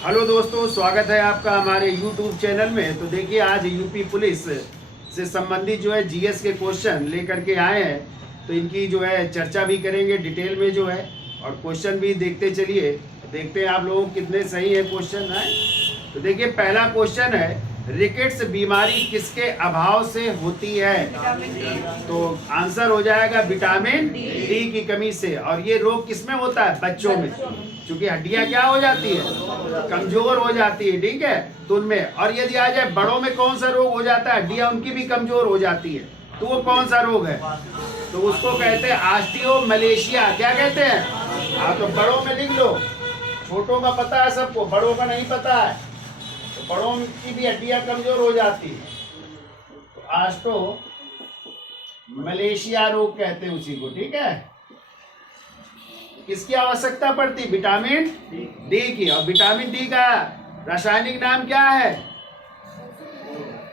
Hello दोस्तों, स्वागत है आपका हमारे YouTube चैनल में। तो देखिए, आज यूपी पुलिस से संबंधित जो है जीएस के क्वेश्चन लेकर के आए हैं। तो इनकी जो है चर्चा भी करेंगे डिटेल में जो है, और क्वेश्चन भी देखते चलिए। देखते हैं आप लोगों कितने सही है क्वेश्चन है। तो देखिए, पहला क्वेश्चन है, रिकेट्स बीमारी किसके अभाव से होती है? तो आंसर हो जाएगा विटामिन डी की कमी से। और ये रोग किसमें होता है? बच्चों में, क्योंकि हड्डियां क्या हो जाती है? कमजोर हो जाती है, ठीक है, तो उनमें। और यदि आ जाए बड़ों में, कौन सा रोग हो जाता है? हड्डियां उनकी भी कमजोर हो जाती है, तो वो कौन सा रोग है? तो उसको कहते हैं ऑस्टियोमलेशिया। क्या कहते हैं? हाँ, तो बड़ों में लिख लो। छोटों का पता है सबको, बड़ों का नहीं पता है। तो बड़ों की भी हड्डियां कमजोर हो जाती है, तो ऑस्टियोमलेशिया रोग कहते हैं उसी को, ठीक है। किसकी आवश्यकता पड़ती? विटामिन डी की। और विटामिन डी का रासायनिक नाम क्या है?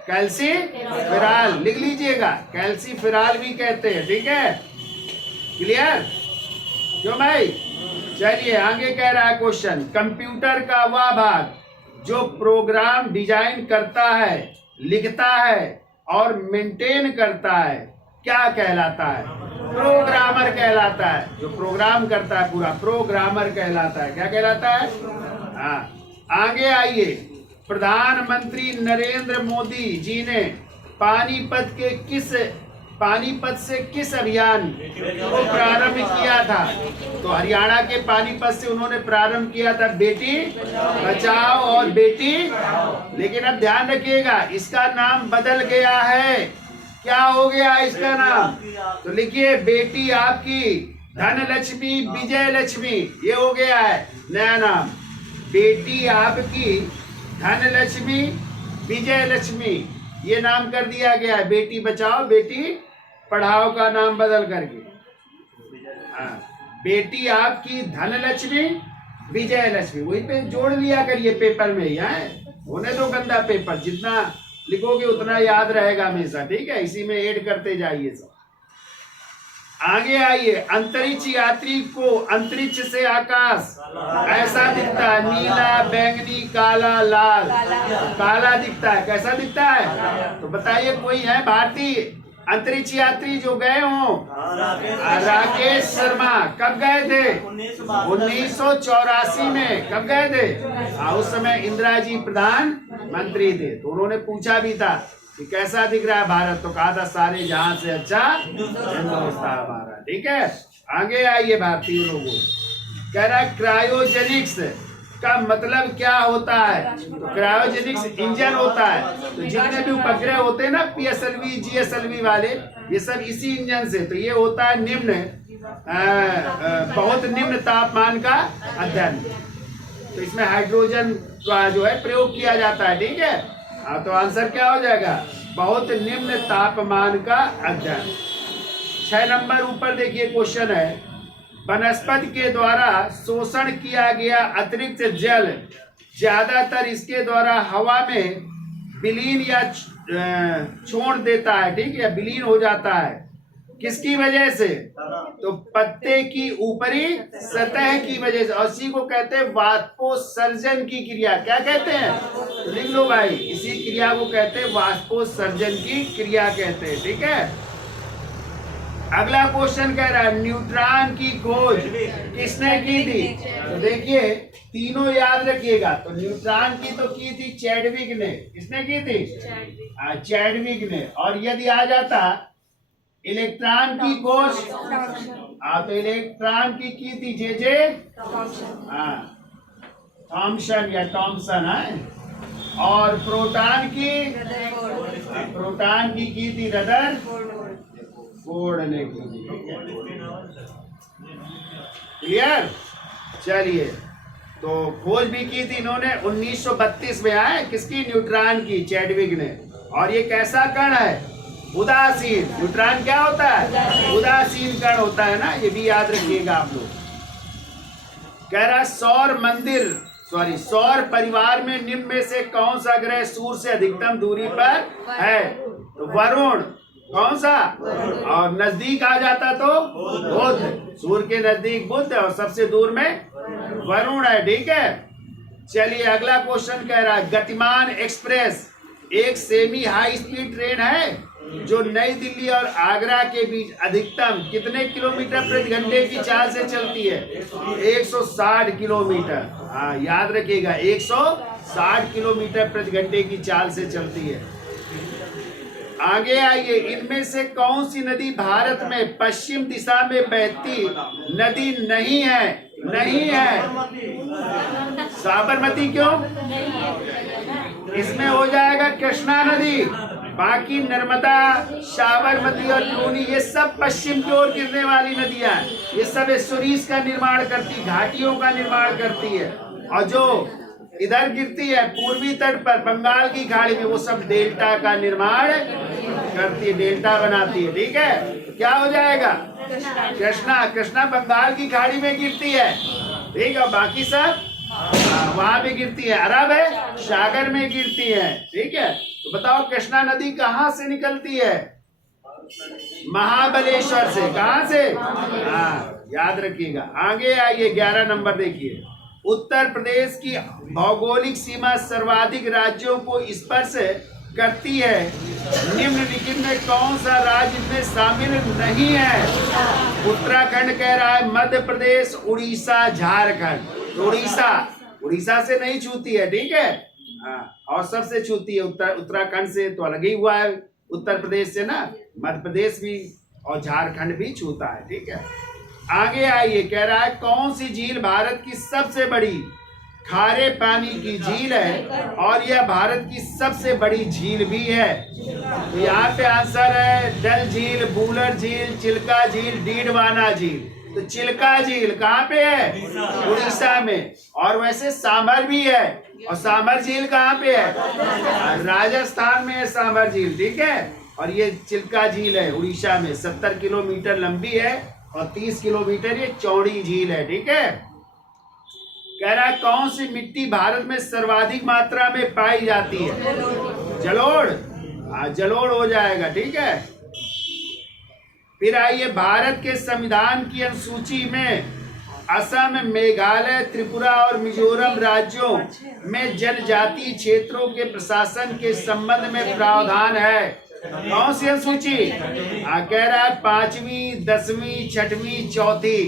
कैल्सीफेरॉल। लिख लीजिएगा, कैल्सीफेरॉल भी कहते हैं, ठीक है। क्लियर? क्यों भाई? चलिए आगे कह रहा है क्वेश्चन, कंप्यूटर का वह भाग जो प्रोग्राम डिजाइन करता है, लिखता है और मेंटेन करता है, क्या कहलाता है? प्रोग्रामर कहलाता है। जो प्रोग्राम करता है पूरा, प्रोग्रामर कहलाता है। क्या कहलाता है? हाँ, आगे आइए। प्रधानमंत्री नरेंद्र मोदी जी ने पानीपत से किस अभियान को प्रारंभ किया था? तो हरियाणा के पानीपत से उन्होंने प्रारंभ किया था बेटी बचाओ और बेटी। लेकिन अब ध्यान रखिएगा, इसका नाम बदल गया है। क्या हो गया इसका नाम? तो लिखिए, बेटी आपकी धनलक्ष्मी विजय लक्ष्मी, ये हो गया है नया नाम। बेटी आपकी धनलक्ष्मी विजय लक्ष्मी, ये नाम कर दिया गया है। बेटी बचाओ बेटी पढ़ाओ का नाम बदल करके। हाँ, बेटी आपकी धनलक्ष्मी विजय लक्ष्मी, वही पे जोड़ लिया करिए पेपर में। यहाँ होने दो गंदा पेपर, जितना लिखोगे उतना याद रहेगा हमेशा, ठीक है। इसी में ऐड करते जाइए सब। आगे आइए। अंतरिक्ष यात्री को अंतरिक्ष से आकाश ऐसा दिखता है, नीला, बैंगनी, काला, लाल। काला दिखता है। कैसा दिखता है? तो बताइए, कोई है भारतीय अंतरिक्ष यात्री जो गए हों? राकेश शर्मा। कब गए थे? 1984 में। कब गए थे? उस समय इंदिरा जी प्रधानमंत्री थे। तो उन्होंने पूछा भी था कि कैसा दिख रहा है भारत? तो कहा था सारे जहां से अच्छा हिंदुस्तान हमारा, ठीक है। आगे आइए भारतीय लोगों। कह रहा है क्रायोजेनिक्स का मतलब क्या होता है? तो क्रायोजेनिक्स इंजन होता है। तो जितने भी उपग्रह होते हैं ना, पीएसएलवी जीएसएलवी वाले, ये सब इसी इंजन से। तो ये होता है बहुत निम्न तापमान का अध्ययन। तो इसमें हाइड्रोजन का जो है प्रयोग किया जाता है, ठीक है। हाँ, तो आंसर क्या हो जाएगा? बहुत निम्न तापमान का अध्ययन। 6 नंबर ऊपर देखिए क्वेश्चन है, वनस्पति के द्वारा शोषण किया गया अतिरिक्त जल ज्यादातर इसके द्वारा हवा में विलीन या छोड़ देता है, ठीक है, विलीन हो जाता है। किसकी वजह से? तो पत्ते की ऊपरी सतह की वजह से। और इसी को कहते हैं वाष्पोत्सर्जन की क्रिया। क्या कहते हैं? तो लिख लो भाई, इसी क्रिया को कहते हैं वाष्पोत्सर्जन की क्रिया कहते हैं, ठीक है। अगला क्वेश्चन कह रहा है, न्यूट्रॉन की खोज किसने की थी? तो देखिए, तीनों याद रखिएगा। तो न्यूट्रॉन की तो की थी चैडविक ने। किसने की थी? चैडविक ने। और यदि आ जाता इलेक्ट्रॉन की खोज, तो इलेक्ट्रॉन की थी जे थॉमसन या टॉमसन है। और प्रोटॉन की थी रदरफोर्ड ने की थी। क्लियर? चलिए, तो खोज भी की थी इन्होंने 1932 में। आए किसकी? न्यूट्रॉन की, चैडविक ने। और ये कैसा कण है? उदासीन। न्यूट्रॉन क्या होता है? उदासीन कण होता है ना, ये भी याद रखिएगा आप लोग। कह रहा सौर परिवार में निम्न में से कौन सा ग्रह सूर्य से अधिकतम दूरी पर है? तो वरुण। कौन सा? और नजदीक आ जाता तो बुध। सूर्य के नजदीक बुध और सबसे दूर में वरुण है, ठीक है। चलिए अगला क्वेश्चन कह रहा है, गतिमान एक्सप्रेस एक सेमी हाई स्पीड ट्रेन है जो नई दिल्ली और आगरा के बीच अधिकतम कितने किलोमीटर प्रति घंटे की चाल से चलती है? 160 किलोमीटर। हाँ याद रखिएगा, 160 किलोमीटर प्रति घंटे की चाल से चलती है। आगे आइए, इनमें से कौन सी नदी भारत में पश्चिम दिशा में बहती नदी नहीं है? नहीं है। साबरमती क्यों? इसमें हो जाएगा कृष्णा नदी। बाकी नर्मदा, साबरमती और लूनी ये सब पश्चिम की ओर गिरने वाली नदियां हैं। ये सब एस्टुरीज का निर्माण करती, घाटियों का निर्माण करती है। और जो इधर गिरती है पूर्वी तट पर बंगाल की खाड़ी में, वो सब डेल्टा का निर्माण करती है, डेल्टा बनाती है। ठीक है, क्या हो जाएगा? कृष्णा। कृष्णा बंगाल की खाड़ी में गिरती है। ठीक है, बाकी सब वहां भी गिरती है, अरब है सागर में गिरती है। ठीक है, तो बताओ कृष्णा नदी कहाँ से निकलती है? महाबलेश्वर से। कहाँ से? हाँ याद रखिएगा। आगे आइए, 11 नंबर देखिए, उत्तर प्रदेश की भौगोलिक सीमा सर्वाधिक राज्यों को स्पर्श करती है। निम्नलिखित में कौन सा राज्य इसमें शामिल नहीं है? उत्तराखंड कह रहा है, मध्य प्रदेश, उड़ीसा, झारखंड। उड़ीसा से नहीं छूती है। ठीक है, हाँ, और सबसे छूती है। उत्तराखंड से तो अलग ही हुआ है, उत्तर प्रदेश से ना, मध्य प्रदेश भी और झारखंड भी छूता है। ठीक है, आगे आइए, कह रहा है कौन सी झील भारत की सबसे बड़ी खारे पानी की झील है और यह भारत की सबसे बड़ी झील भी है? तो यहाँ पे आंसर है डल झील, बूलर झील, चिल्का झील, डीडवाना झील। तो चिल्का झील कहाँ पे है? उड़ीसा में। और वैसे सांभर भी है, और सांभर झील कहाँ पे है? राजस्थान में है सांभर झील। ठीक है, और ये चिल्का झील है उड़ीसा में, 70 किलोमीटर लंबी है और 30 किलोमीटर ये चौड़ी झील है। ठीक है, कह रहा है कौन सी मिट्टी भारत में सर्वाधिक मात्रा में पाई जाती है? जलोढ़। हाँ जलोढ़ हो जाएगा। ठीक है, फिर आइए, भारत के संविधान की अनुसूची में असम, मेघालय, त्रिपुरा और मिजोरम राज्यों में जनजातीय क्षेत्रों के प्रशासन के संबंध में प्रावधान है। कौन सी अनुसूची? कह रहा है 5वीं, 10वीं, 6वीं, 4थी।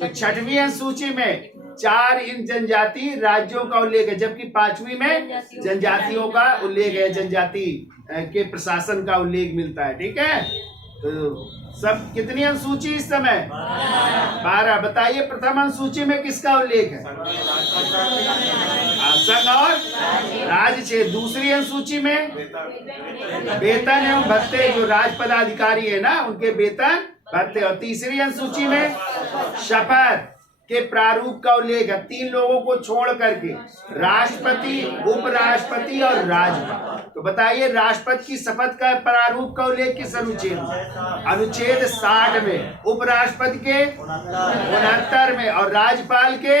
तो 6वीं अनुसूची में 4 इन जनजातीय राज्यों का उल्लेख है, जबकि 5वीं में जनजातियों का उल्लेख है, जनजाति के प्रशासन का उल्लेख मिलता है। ठीक है, तो सब कितनी अनुसूची इस समय? 12। बताइए प्रथम अनुसूची में किसका उल्लेख है? संघ और राज्य क्षेत्र। दूसरी अनुसूची में वेतन एवं भत्ते, जो राज्य पदाधिकारी है ना उनके वेतन भत्ते। और तीसरी अनुसूची में शपथ के प्रारूप का उल्लेख है, 3 लोगों को छोड़ करके, राष्ट्रपति, उपराष्ट्रपति और राज्यपाल। तो बताइए राष्ट्रपति की शपथ का प्रारूप का उल्लेख किस अनुच्छेद में? अनुच्छेद 60 में, उपराष्ट्रपति के 69 में और राज्यपाल के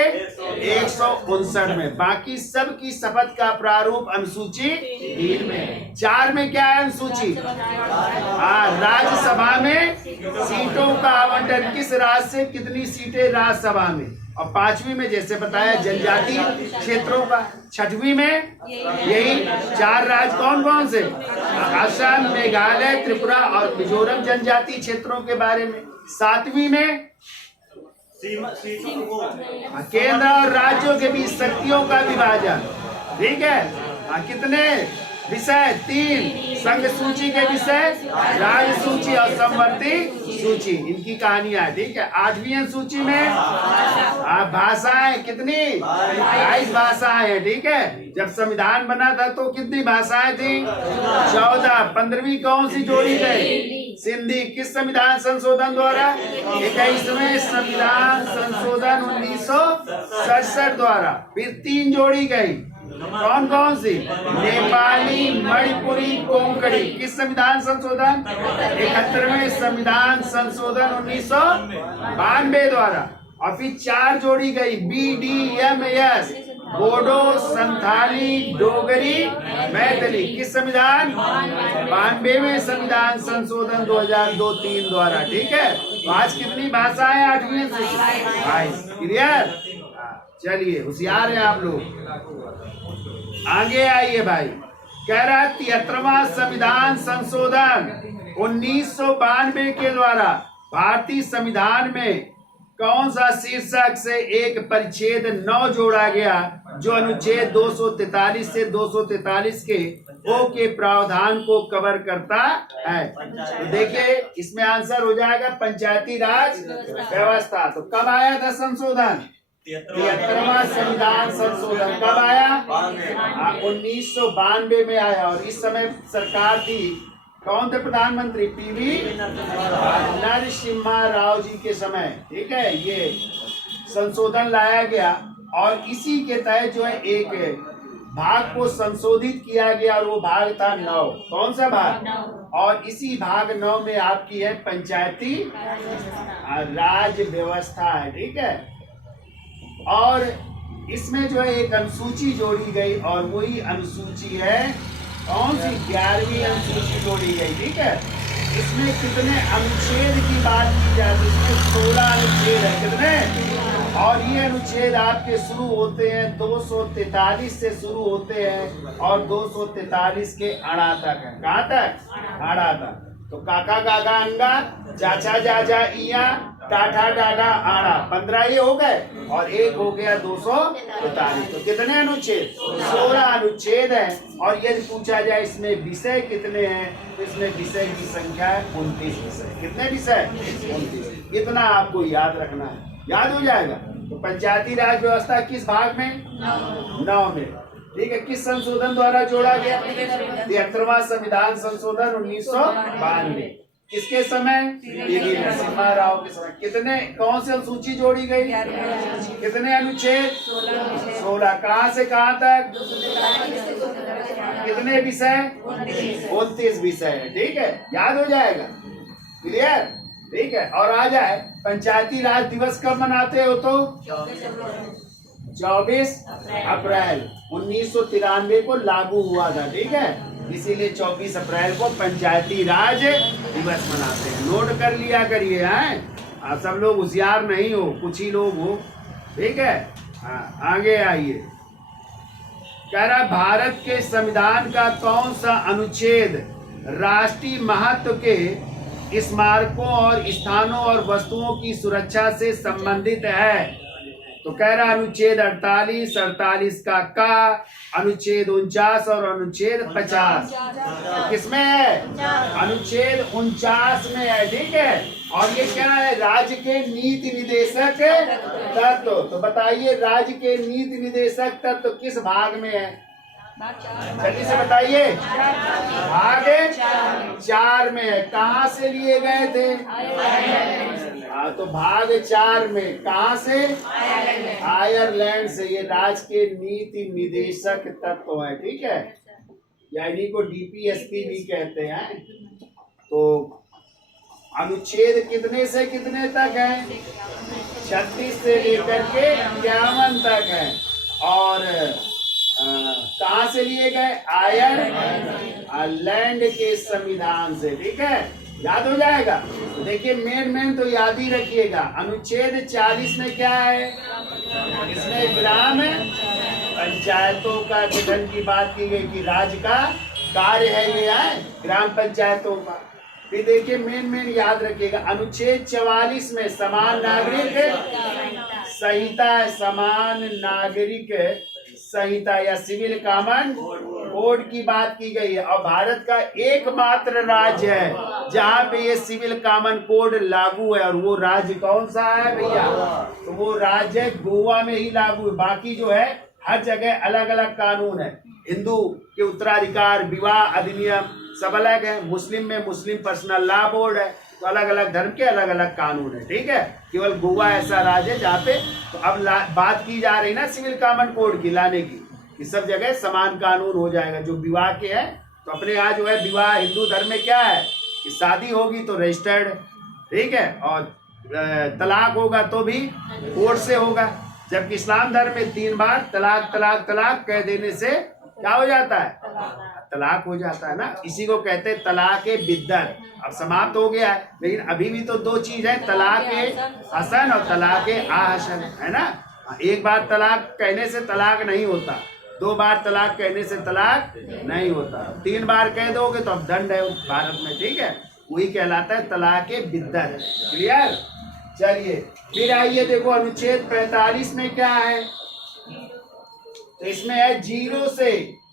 159 में। बाकी सब की शपथ का प्रारूप अनुसूची 3 में। 4 में क्या है अनुसूची? राज्यसभा में सीटों का आवंटन, किस राज्य से कितनी सीटें राज्यसभा में। और 5वीं में जैसे बताया जनजातीय क्षेत्रों का। 6वीं में यही 4 राज्य कौन कौन से? असम, मेघालय, त्रिपुरा और मिजोरम जनजातीय क्षेत्रों के बारे में। 7वीं में केंद्र और राज्यों के बीच शक्तियों का विभाजन। ठीक है, कितने विषय? 3। संघ सूची के विषय, राज्य सूची और समवर्ती सूची, इनकी कहानियां। ठीक है, 8वीं सूची में भाषाएं कितनी? 22 भाषाएं हैं। ठीक है, जब संविधान बना था तो कितनी भाषाएं थी? 14। 15वीं कौन सी जोड़ी गई? सिंधी। किस संविधान संशोधन द्वारा? 21वें संविधान संशोधन 1967 द्वारा। फिर 3 जोड़ी गई, कौन कौन सी? नेपाली, मणिपुरी, कोंकणी। किस संविधान संशोधन? 71वें संविधान संशोधन 1992 द्वारा। और फिर 4 जोड़ी गई, BDMS, बोडो, संथाली, डोगरी, मैथिली। किस संविधान? 92वें संविधान संशोधन 2002-3 द्वारा। ठीक है, तो आज कितनी भाषाएं? 8वीं से 22। क्लियर? चलिए होशियार हैं आप लोग। आगे आइए भाई। कह रहा है 73वां संविधान संशोधन 1992 के द्वारा भारतीय संविधान में कौन सा शीर्षक से एक परिच्छेद 9 जोड़ा गया जो अनुच्छेद 243 से 243 के ओ के प्रावधान को कवर करता है? तो देखिए इसमें आंसर हो जाएगा पंचायती राज व्यवस्था। तो कब आया था संशोधन? 73वां संविधान संशोधन कब आया? 1992 में आया। और इस समय सरकार थी, कौन थे प्रधानमंत्री? पीवी नरसिम्हा राव जी के समय। ठीक है, ये संशोधन लाया गया और इसी के तहत जो है एक भाग को संशोधित किया गया और वो भाग था 9। कौन सा भाग? और इसी भाग 9 में आपकी है पंचायती राज व्यवस्था है। ठीक है, और इसमें जो है एक अनुसूची जोड़ी गई और वही अनुसूची है कौन सी? 11वीं अनुसूची जोड़ी गई। ठीक है, इसमें कितने अनुच्छेद की बात की जाए तो इसमें 16 अनुच्छेद है। कितने? और ये अनुच्छेद आपके शुरू होते हैं 243 से शुरू होते हैं और 243 के अड़ा तक है। कहाँ तक? अड़ा तक। तो काका काका अंगा, चाचा जाजा इया, टाठा डाडा आड़ा, 15 ये हो गए और एक हो गया 243। तो कितने अनुच्छेद? 16 अनुच्छेद है। और यदि पूछा जाए इसमें विषय कितने हैं तो इसमें विषय की संख्या है 29 विषय। कितने विषय? 29। इतना आपको याद रखना है, याद हो जाएगा। तो पंचायती राज व्यवस्था किस भाग में? 9 में। ठीक है, किस संशोधन द्वारा जोड़ा गया? 73वां संविधान संशोधन 1992। किसके समय? पीवी नरसिम्हा राव के समय। कितने, कौन सी अनुसूची जोड़ी गई? कितने अनुच्छेद? 16। कहाँ से कहाँ तक? कितने विषय? 29 विषय है। ठीक है, याद हो जाएगा। क्लियर? ठीक है, और आ जाए पंचायती राज दिवस कब मनाते हो? तो 24 अप्रैल 1993 को लागू हुआ था। ठीक है, इसीलिए 24 अप्रैल को पंचायती राज दिवस मनाते हैं। नोट कर लिया करिए हैं, सब लोग होशियार नहीं हो, कुछ ही लोग हो। ठीक है, आगे आइए। कह रहा भारत के संविधान का कौन सा अनुच्छेद राष्ट्रीय महत्व के स्मारकों और स्थानों और वस्तुओं की सुरक्षा से संबंधित है? तो कह रहा अनुच्छेद 48 का अनुच्छेद 49 और अनुच्छेद 50। किसमें है? अनुच्छेद 49 में है। ठीक है, और ये क्या है? राज्य के नीति निदेशक तत्व। तो बताइए राज्य के नीति निदेशक तत्व किस भाग में है? जल्दी से बताइए। भाग 4 में है। कहाँ से लिए गए थे? तो भाग 4 में। कहाँ से? आयरलैंड से। ये राज्य के नीति निदेशक तत्व है। ठीक है, या इन्हीं को डीपीएसपी भी कहते हैं। तो अनुच्छेद कितने से कितने तक है? 36 से लेकर के 51 तक है। और कहाँ से लिए गए? आयरलैंड के संविधान से। ठीक है, याद हो जाएगा। तो देखिए मेन तो याद ही रखिएगा। अनुच्छेद 40 में क्या है? इसमें ग्राम पंचायतों का गठन की बात की गई कि राज्य का कार्य है ये है ग्राम पंचायतों का। फिर देखिए मेन याद रखिएगा। अनुच्छेद 44 में समान नागरिक संहिता है। समान नागरिक संहिता या सिविल कॉमन कोड की बात की गई है। और भारत का एकमात्र राज्य है जहाँ पे ये सिविल कॉमन कोड लागू है। और वो राज्य कौन सा है भैया? तो वो राज्य गोवा में ही लागू है। बाकी जो है हर जगह अलग अलग कानून है। हिंदू के उत्तराधिकार विवाह अधिनियम सब अलग है। मुस्लिम में मुस्लिम पर्सनल लॉ बोर्ड है। तो अलग अलग धर्म के अलग अलग कानून है। ठीक है, केवल गोवा ऐसा राज्य है जहाँ पे। तो अब बात की जा रही ना सिविल कॉमन कोड की लाने की, कि सब जगह समान कानून हो जाएगा जो विवाह के है। तो अपने यहाँ जो है विवाह हिंदू धर्म में क्या है कि शादी होगी तो रजिस्टर्ड। ठीक है, और तलाक होगा तो भी कोर्ट से होगा। जबकि इस्लाम धर्म में 3 बार तलाक तलाक तलाक कह देने से क्या हो जाता है? तलाक हो जाता है ना। इसी को कहते हैं तलाक बिद्दत। अब समाप्त हो गया है, लेकिन अभी भी तो 2 चीज है, तलाक हसन और तलाक आहसन, है ना। एक बार तलाक कहने से तलाक नहीं होता, 2 बार तलाक कहने से तलाक नहीं होता, 3 बार कह दोगे तो अब दंड है भारत में, ठीक है, वही कहलाता है तलाक बिद्दत। क्लियर? चलिए फिर आइए देखो अनुच्छेद 45 में क्या है। तो इसमें है 0 से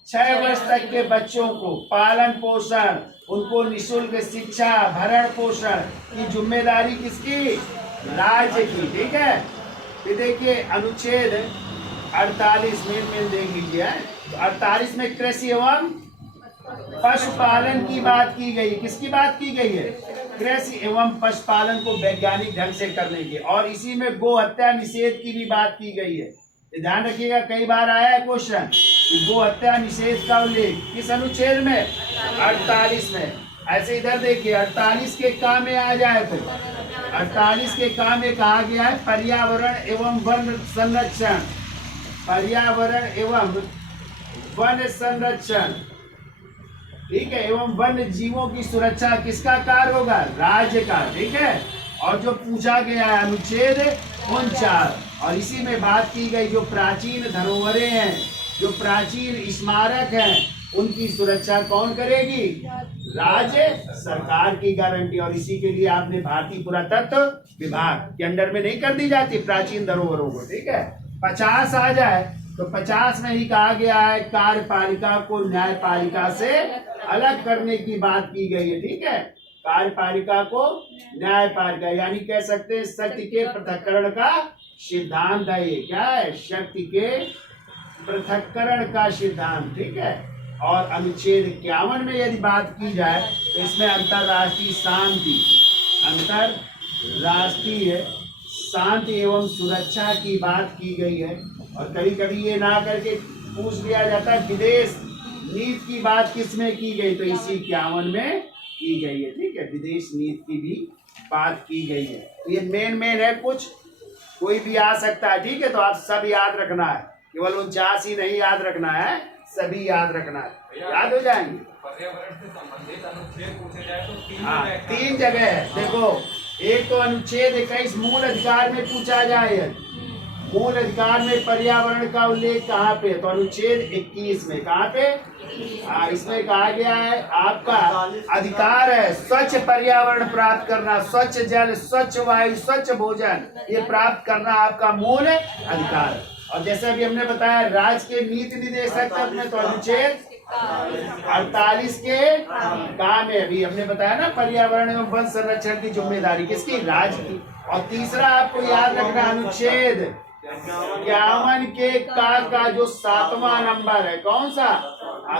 6 वर्ष तक के बच्चों को पालन पोषण, उनको निःशुल्क शिक्षा भरण पोषण की जिम्मेदारी किसकी? राज्य की। ठीक है, फिर देखिए अनुच्छेद 48 में देख लीजिए। तो 48 में कृषि एवं पशुपालन की बात की गई। किसकी बात की गई है? कृषि एवं पशुपालन को वैज्ञानिक ढंग से करने की, और इसी में गो हत्या निषेध की भी बात की गई है। ध्यान रखिएगा, कई बार आया है क्वेश्चन कि गो हत्या निषेध का उल्लेख किस अनुच्छेद में? 48 में। ऐसे इधर देखिए 48 के काम में आ जाए तो 48 के काम में कहा गया है पर्यावरण एवं वन संरक्षण। पर्यावरण एवं वन संरक्षण, ठीक है, एवं वन्य जीवों की सुरक्षा किसका कार्य होगा? राज्य का। ठीक है, और जो पूछा गया है अनुच्छेद 49, और इसी में बात की गई जो प्राचीन धरोहरें हैं, जो प्राचीन स्मारक हैं, उनकी सुरक्षा कौन करेगी? राज्य सरकार की गारंटी। और इसी के लिए आपने भारतीय पुरातत्व विभाग के अंडर में नहीं कर दी जाती प्राचीन धरोहरों को। ठीक है, 50 आ जाए तो 50 में ही कहा गया है कार्यपालिका को न्यायपालिका से अलग करने की बात की गई है। ठीक है, कार्यपालिका को न्यायपालिका, यानी कह सकते हैं शक्ति के पृथक्करण का सिद्धांत है ये। क्या है? शक्ति के पृथक्करण का सिद्धांत। ठीक है, और अनुच्छेद 51 में यदि बात की जाए तो इसमें अंतरराष्ट्रीय शांति, अंतरराष्ट्रीय शांति एवं सुरक्षा की बात की गई है। और कभी कभी ये ना करके पूछ लिया जाता है विदेश नीति की बात किसमें की गई? तो इसी 51 में की गई है। ठीक है, विदेश नीति की भी बात की गई है। तो ये मेन है, कुछ कोई भी आ सकता है। ठीक है, तो आप सब याद रखना है, केवल 49 ही नहीं याद रखना है, सभी याद रखना है, याद हो जाएंगे। पर्यावरण से संबंधित अनुच्छेद पूछे जाए तो 3 जगह है। देखो, एक तो अनुच्छेद 21 मूल अधिकार में पूछा जाए, मूल अधिकार में पर्यावरण का उल्लेख कहाँ पे? तो अनुच्छेद 21 में। कहाँ पे? इसमें कहा गया है आपका अधिकार है स्वच्छ पर्यावरण प्राप्त करना, स्वच्छ जल, स्वच्छ वायु, स्वच्छ भोजन, ये प्राप्त करना आपका मूल अधिकार है। और जैसे अभी हमने बताया राज्य के नीति निदेशक तक में, तो अनुच्छेद 48 के काम है। अभी हमने बताया ना पर्यावरण एवं वन संरक्षण की जिम्मेदारी किसकी? राज्य की। और तीसरा आपको याद रखना अनुच्छेद 51 के का जो 7वां नंबर है, कौन सा?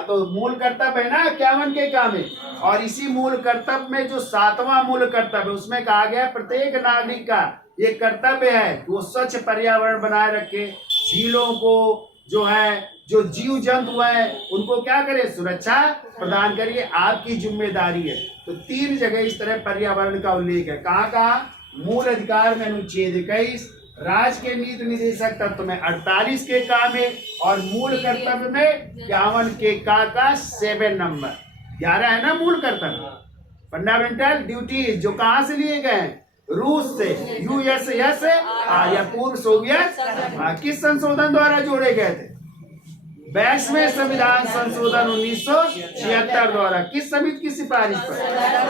तो मूल कर्तव्य है ना 51 के काम में, और इसी मूल कर्तव्य में जो 7वां मूल कर्तव्य है उसमें कहा गया प्रत्येक नागरिक का ये कर्तव्य है वो स्वच्छ पर्यावरण बनाए रखे, झीलों को जो है, जो जीव जंतु है उनको क्या करे? सुरक्षा प्रदान करिए, आपकी जिम्मेदारी है। तो 3 जगह इस तरह पर्यावरण का उल्लेख है। कहाँ कहाँ? मूल अधिकार में अनुच्छेद 21, राज्य के नीति निदेशक तत्व में 48 के का में, और मूल कर्तव्य में 51 के का 7 नंबर। 11 है ना मूल कर्तव्य, फंडामेंटल ड्यूटीज, जो कहाँ से लिए गए हैं? रूस से, यूएसएस या पूर्व सोवियत किस संशोधन द्वारा जोड़े गए थे? 22वें संविधान संशोधन 1976 द्वारा। किस समिति की सिफारिश पर?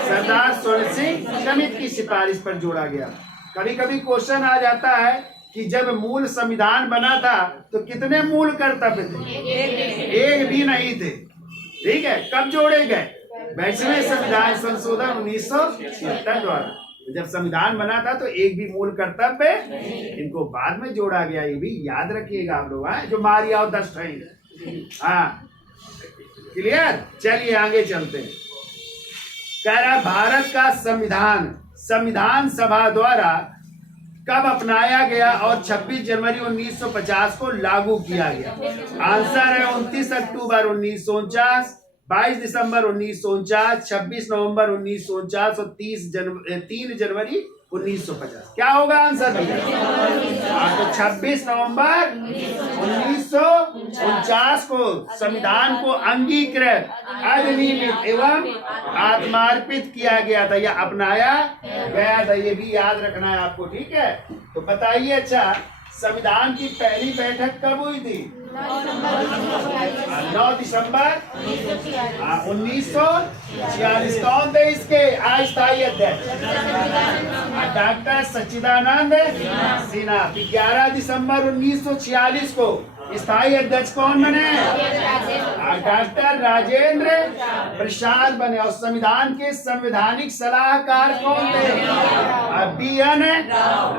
सरदार स्वर्ण सिंह समिति की सिफारिश पर जोड़ा गया। कभी कभी क्वेश्चन आ जाता है कि जब मूल संविधान बना था तो कितने मूल कर्तव्य थे? एक भी नहीं थे। ठीक है, कब जोड़े गए? 22वें संविधान संशोधन 1976 द्वारा। जब संविधान बना था तो एक भी मूल कर्तव्य इनको बाद में जोड़ा गया, ये भी याद रखिएगा आप लोग, जो मारी आओ 10 है। हाँ, क्लियर? चलिए आगे चलते हैं। कह रहा भारत का संविधान सभा द्वारा कब अपनाया गया और 26 जनवरी 1950 को लागू किया गया? आंसर है 29 अक्टूबर 1949, 22 दिसंबर 1949, 26 नवंबर 1949 और 3 जनवरी 1950। क्या होगा आंसर भैया? तो 26 नवंबर 1949 को संविधान को अंगीकृत, अधिनियमित एवं आत्मार्पित किया गया था या अपनाया गया था, ये भी याद रखना है आपको। ठीक है, तो बताइए अच्छा संविधान की पहली बैठक कब हुई थी? 9 दिसंबर 1946। कौन थे इसके अस्थायी अध्यक्ष? डॉक्टर सच्चिदानंद सिन्हा। 11 दिसंबर 1946 को स्थायी अध्यक्ष कौन बने? डॉक्टर राजेंद्र प्रसाद बने। और संविधान के संवैधानिक सलाहकार कौन थे? बी.एन.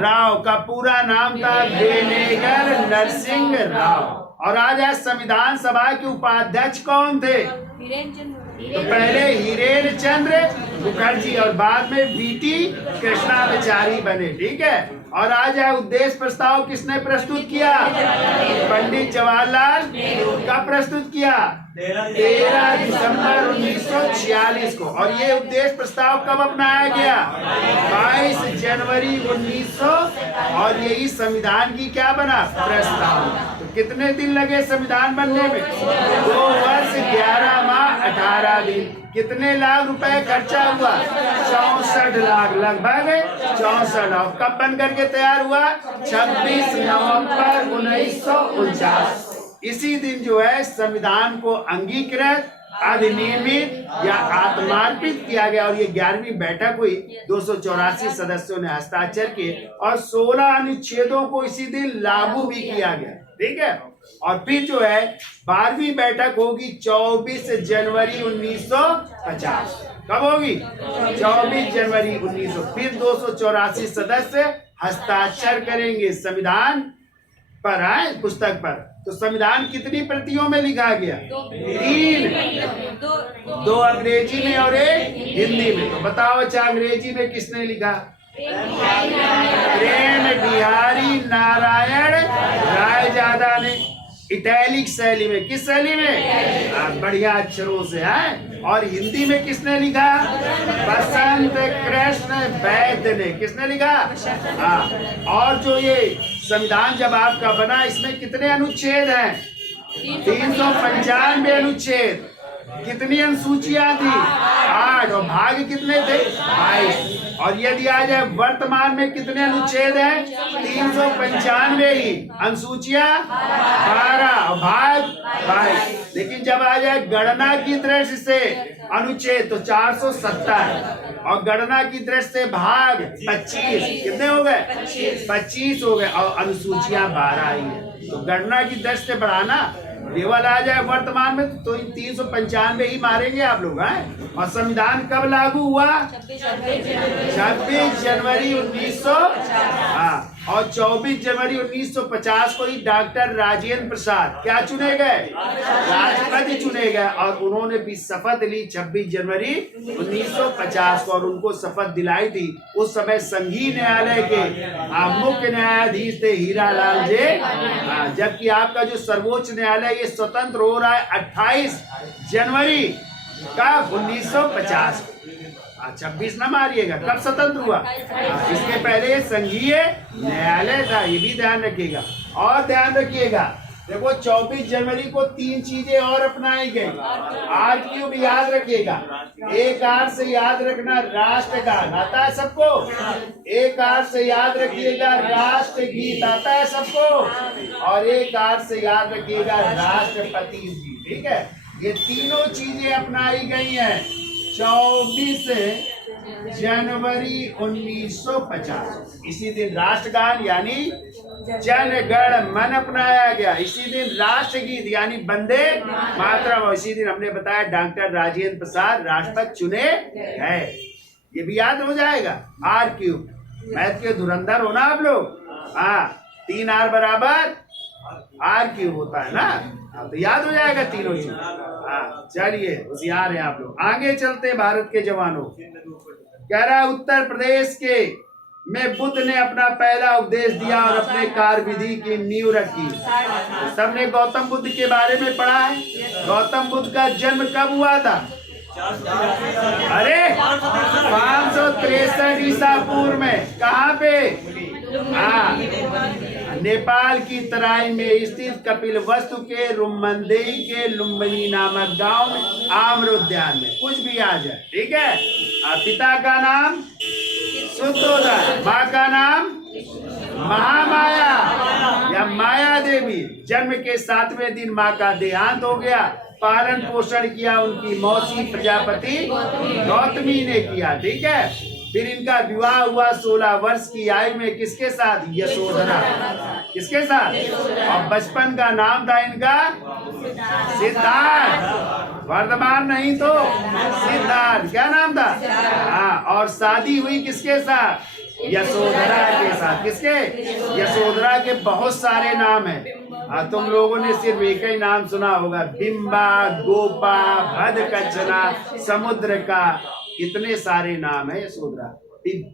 राव। का पूरा नाम था बेनेगल नरसिंह राव। और आज संविधान सभा के उपाध्यक्ष कौन थे? तो पहले हीरेन चंद्र मुखर्जी और बाद में वीटी कृष्णाचारी बने। ठीक है। और आज उद्देश्य प्रस्ताव किसने प्रस्तुत किया? पंडित जवाहरलाल का प्रस्तुत किया 13 दिसंबर 1946 को। और ये उद्देश्य प्रस्ताव कब अपनाया गया? 22 जनवरी 1900। और यही संविधान की क्या बना? प्रस्ताव। तो कितने दिन लगे संविधान बनने में? 2 वर्ष 11 माह 18 दिन। कितने लाख रुपए खर्चा हुआ? 64 लाख, लगभग 64। और कब बन करके तैयार हुआ? 26 नवंबर 1949। इसी दिन जो है संविधान को अंगीकृत, अधिनियमित या आत्मार्पित किया गया। और ये 11वीं बैठक हुई। 284 सदस्यों ने हस्ताक्षर किए और 16 अनुच्छेदों को इसी दिन लागू भी किया गया। ठीक है। और फिर जो है 12वीं बैठक होगी 24 जनवरी 1950। कब होगी? 24 जनवरी 1900। फिर 284 सदस्य हस्ताक्षर करेंगे संविधान पर, आए पुस्तक पर। तो संविधान कितनी प्रतियों में लिखा गया? 3। 2 अंग्रेजी में और 1 हिंदी में। तो बताओ अच्छा अंग्रेजी में किसने लिखा? प्रेम बिहारी नारायण रायजादा ने। इटैलिक शैली में। किस शैली में? बढ़िया अक्षरों से है। और हिंदी में किसने लिखा? बसंत कृष्ण वैद्य ने। किसने लिखा? और जो ये संविधान जब आपका बना, इसमें कितने अनुच्छेद हैं? 395 अनुच्छेद। कितनी अनुसूचियां थी? 8। और भाग कितने थे? 22। और यदि आ जाए वर्तमान में कितने अनुच्छेद हैं? 395 ही। अनुसूचियां 12 और भाग 22। लेकिन जब आ जाए गणना की दृष्टि से अनुच्छेद तो 470 है। और गणना की दृष्टि से भाग 25। कितने हो गए? 25 हो गए। और अनुसूचियां 12 ही है। तो गणना की दृष्टि से बढ़ाना, केवल आ जाए वर्तमान में तो 395 ही मारेंगे आप लोग हैं। और संविधान कब लागू हुआ? 26 जनवरी 1900। और 24 जनवरी 1950 को ही डॉक्टर राजेंद्र प्रसाद क्या चुने गए? राष्ट्रपति चुने गए। और उन्होंने भी शपथ ली 26 जनवरी 1950 को। और उनको शपथ दिलाई थी उस समय संघीय न्यायालय के मुख्य न्यायाधीश थे हीरालाल जे। जबकि आपका जो सर्वोच्च न्यायालय ये स्वतंत्र हो रहा है 28 जनवरी का 1950। 26 न मारिएगा। कब स्वतंत्र हुआ? इसके पहले संघीय न्यायालय था। ये भी ध्यान रखिएगा। और ध्यान रखिएगा, देखो 24 जनवरी को 3 चीजें और अपनाई गई। आर भी याद रखिएगा। एक आर से याद रखना राष्ट्रगान आता है सबको। एक आर से याद रखिएगा राष्ट्रगीत आता है सबको। और एक आर से याद रखिएगा राष्ट्रपति गीत। ठीक है। ये तीनों चीजें अपनाई गई हैं 24 जनवरी 1950। इसी दिन राष्ट्रगान यानी जन गण मन अपनाया गया। इसी दिन राष्ट्रगीत यानी वंदे मातरम। इसी दिन हमने बताया डॉक्टर राजेंद्र प्रसाद राष्ट्रपति चुने हैं। ये भी याद हो जाएगा। R³ मैथ के धुरंधर हो ना आप लोग। 3 R बराबर R³ होता है ना। तो याद हो जाएगा तीनों चीज। चलिए होशियार हैं आप लोग। आगे चलते भारत के जवानों। कह रहा है उत्तर प्रदेश के में बुद्ध ने अपना पहला उपदेश दिया और अपने कार्यविधि की नींव रखी। सबने गौतम बुद्ध के बारे में पढ़ा है। गौतम बुद्ध का जन्म कब हुआ था? अरे 563 ईसा पूर्व में। कहाँ पे? नेपाल की तराई में स्थित कपिलवस्तु के रुमंदेई के लुम्बिनी नामक गांव में आम्र उद्यान में। कुछ भी आ जाए। ठीक है। पिता का नाम शुद्धोदय, माँ का नाम महामाया या माया देवी। जन्म के 7वें दिन माँ का देहांत हो गया। पालन पोषण किया उनकी मौसी प्रजापति गौतमी ने किया। ठीक है, फिर इनका विवाह हुआ 16 वर्ष की आयु में किसके साथ? यशोधरा। किसके साथ? और बचपन का नाम था इनका सिद्धार्थ। वर्धमान नहीं तो सिद्धार्थ। क्या नाम था? हाँ। और शादी हुई किसके साथ? यशोधरा के साथ। किसके? यशोधरा के बहुत सारे नाम हैं। तुम लोगों ने सिर्फ एक ही नाम सुना होगा, बिंबा, गोपा, भद्रकचना, समुद्र का। कितने सारे नाम है यशोधरा।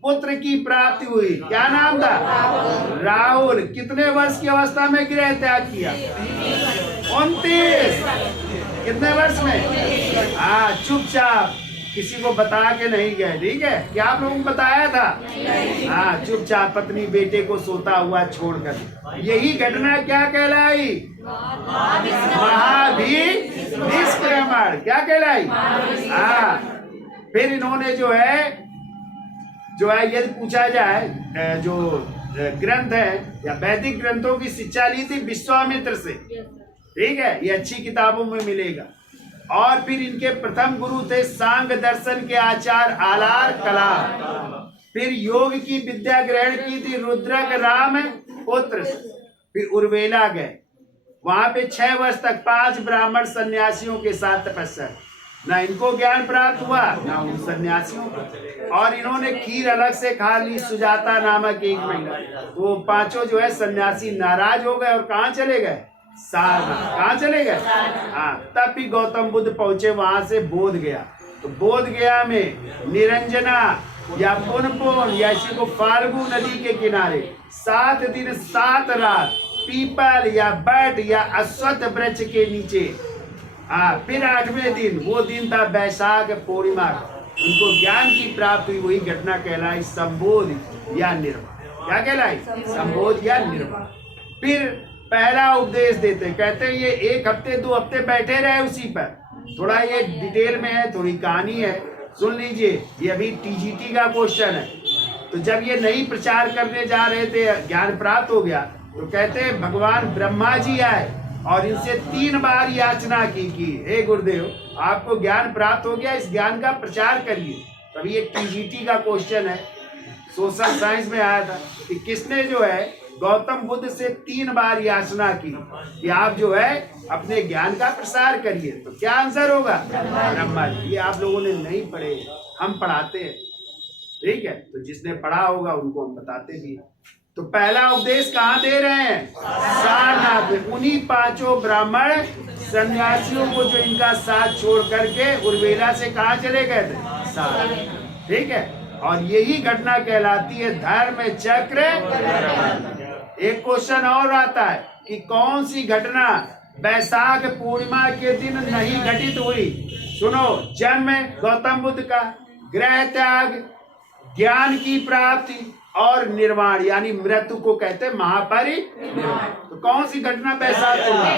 पुत्र की प्राप्ति हुई। क्या नाम था? राहुल। कितने वर्ष की अवस्था में गृह त्याग किया? 29। कितने वर्ष में? हाँ, चुपचाप, किसी को बता के नहीं गए। ठीक है, क्या आप लोगों को बताया था? हाँ, चुपचाप पत्नी बेटे को सोता हुआ छोड़कर। यही घटना क्या कहलाई? महाभिनिष्क्रमण। क्या कहलाई? हाँ। फिर इन्होंने जो है यदि पूछा जाए, जो ग्रंथ है या वैदिक ग्रंथों की शिक्षा ली थी विश्वामित्र से। ठीक है, ये अच्छी किताबों में मिलेगा। और फिर इनके प्रथम गुरु थे सांग दर्शन के आचार्य आलार कला। फिर योग की विद्या ग्रहण की थी रुद्रक राम पुत्र से। फिर उर्वेला गए, वहां पे 6 वर्ष तक 5 ब्राह्मण सन्यासियों के साथ तपस्या। ना इनको ज्ञान प्राप्त हुआ ना उन सन्यासियों को। और इन्होंने खीर अलग से खा ली, सुजाता नामक एक महिला। वो पांचों जो है सन्यासी नाराज हो गए और कहाँ चले गए? सारनाथ। कहाँ चले गए? हाँ। तब भी गौतम बुद्ध पहुंचे वहां से बोध गया। तो बोध गया में निरंजना या पुनपुन या इसी को फाल्गु नदी के किनारे 7 दिन 7 रात पीपल या बैठ या अश्वत्थ वृक्ष के नीचे। फिर 8वें दिन, वो दिन था बैसाख पूर्णिमा। उनको ज्ञान की प्राप्ति हुई। घटना कहलाई संबोध या निर्वाण। क्या कहलाई? संबोध या निर्वाण। फिर पहला उपदेश देते, कहते हैं ये 1 हफ्ते 2 हफ्ते बैठे रहे उसी पर। थोड़ा ये डिटेल में है, थोड़ी कहानी है, सुन लीजिए। ये अभी टीजीटी का क्वेश्चन है। तो जब ये नई प्रचार करने जा रहे थे, ज्ञान प्राप्त हो गया, तो कहते हैं भगवान ब्रह्मा जी आए और इनसे 3 बार याचना की हे गुरुदेव आपको ज्ञान प्राप्त हो गया, इस ज्ञान का प्रचार करिए। तभी ये टीजीटी का क्वेश्चन है, सोशल साइंस में आया था कि किसने जो है गौतम बुद्ध से 3 बार याचना की कि आप जो है अपने ज्ञान का प्रसार करिए। तो क्या आंसर होगा? ब्रह्मा जी। ये आप लोगों ने नहीं पढ़े, हम पढ़ाते हैं। ठीक है, तो जिसने पढ़ा होगा उनको हम बताते भी। तो पहला उपदेश कहाँ दे रहे हैं? सारनाथ में। उन्हीं 5 ब्राह्मण सन्यासियों को जो इनका साथ छोड़ करके उर्वेला से कहाँ चले गए थे? सारनाथ। ठीक है, और यही घटना कहलाती है धर्म चक्र। एक क्वेश्चन और आता है कि कौन सी घटना बैसाख पूर्णिमा के दिन नहीं घटित हुई? सुनो, जन्म गौतम बुद्ध का, गृह त्याग, ज्ञान की प्राप्ति और निर्वाण यानी मृत्यु को कहते हैं महापरिनिर्वाण। तो कौन सी घटना बैसाख पूर्णिमा?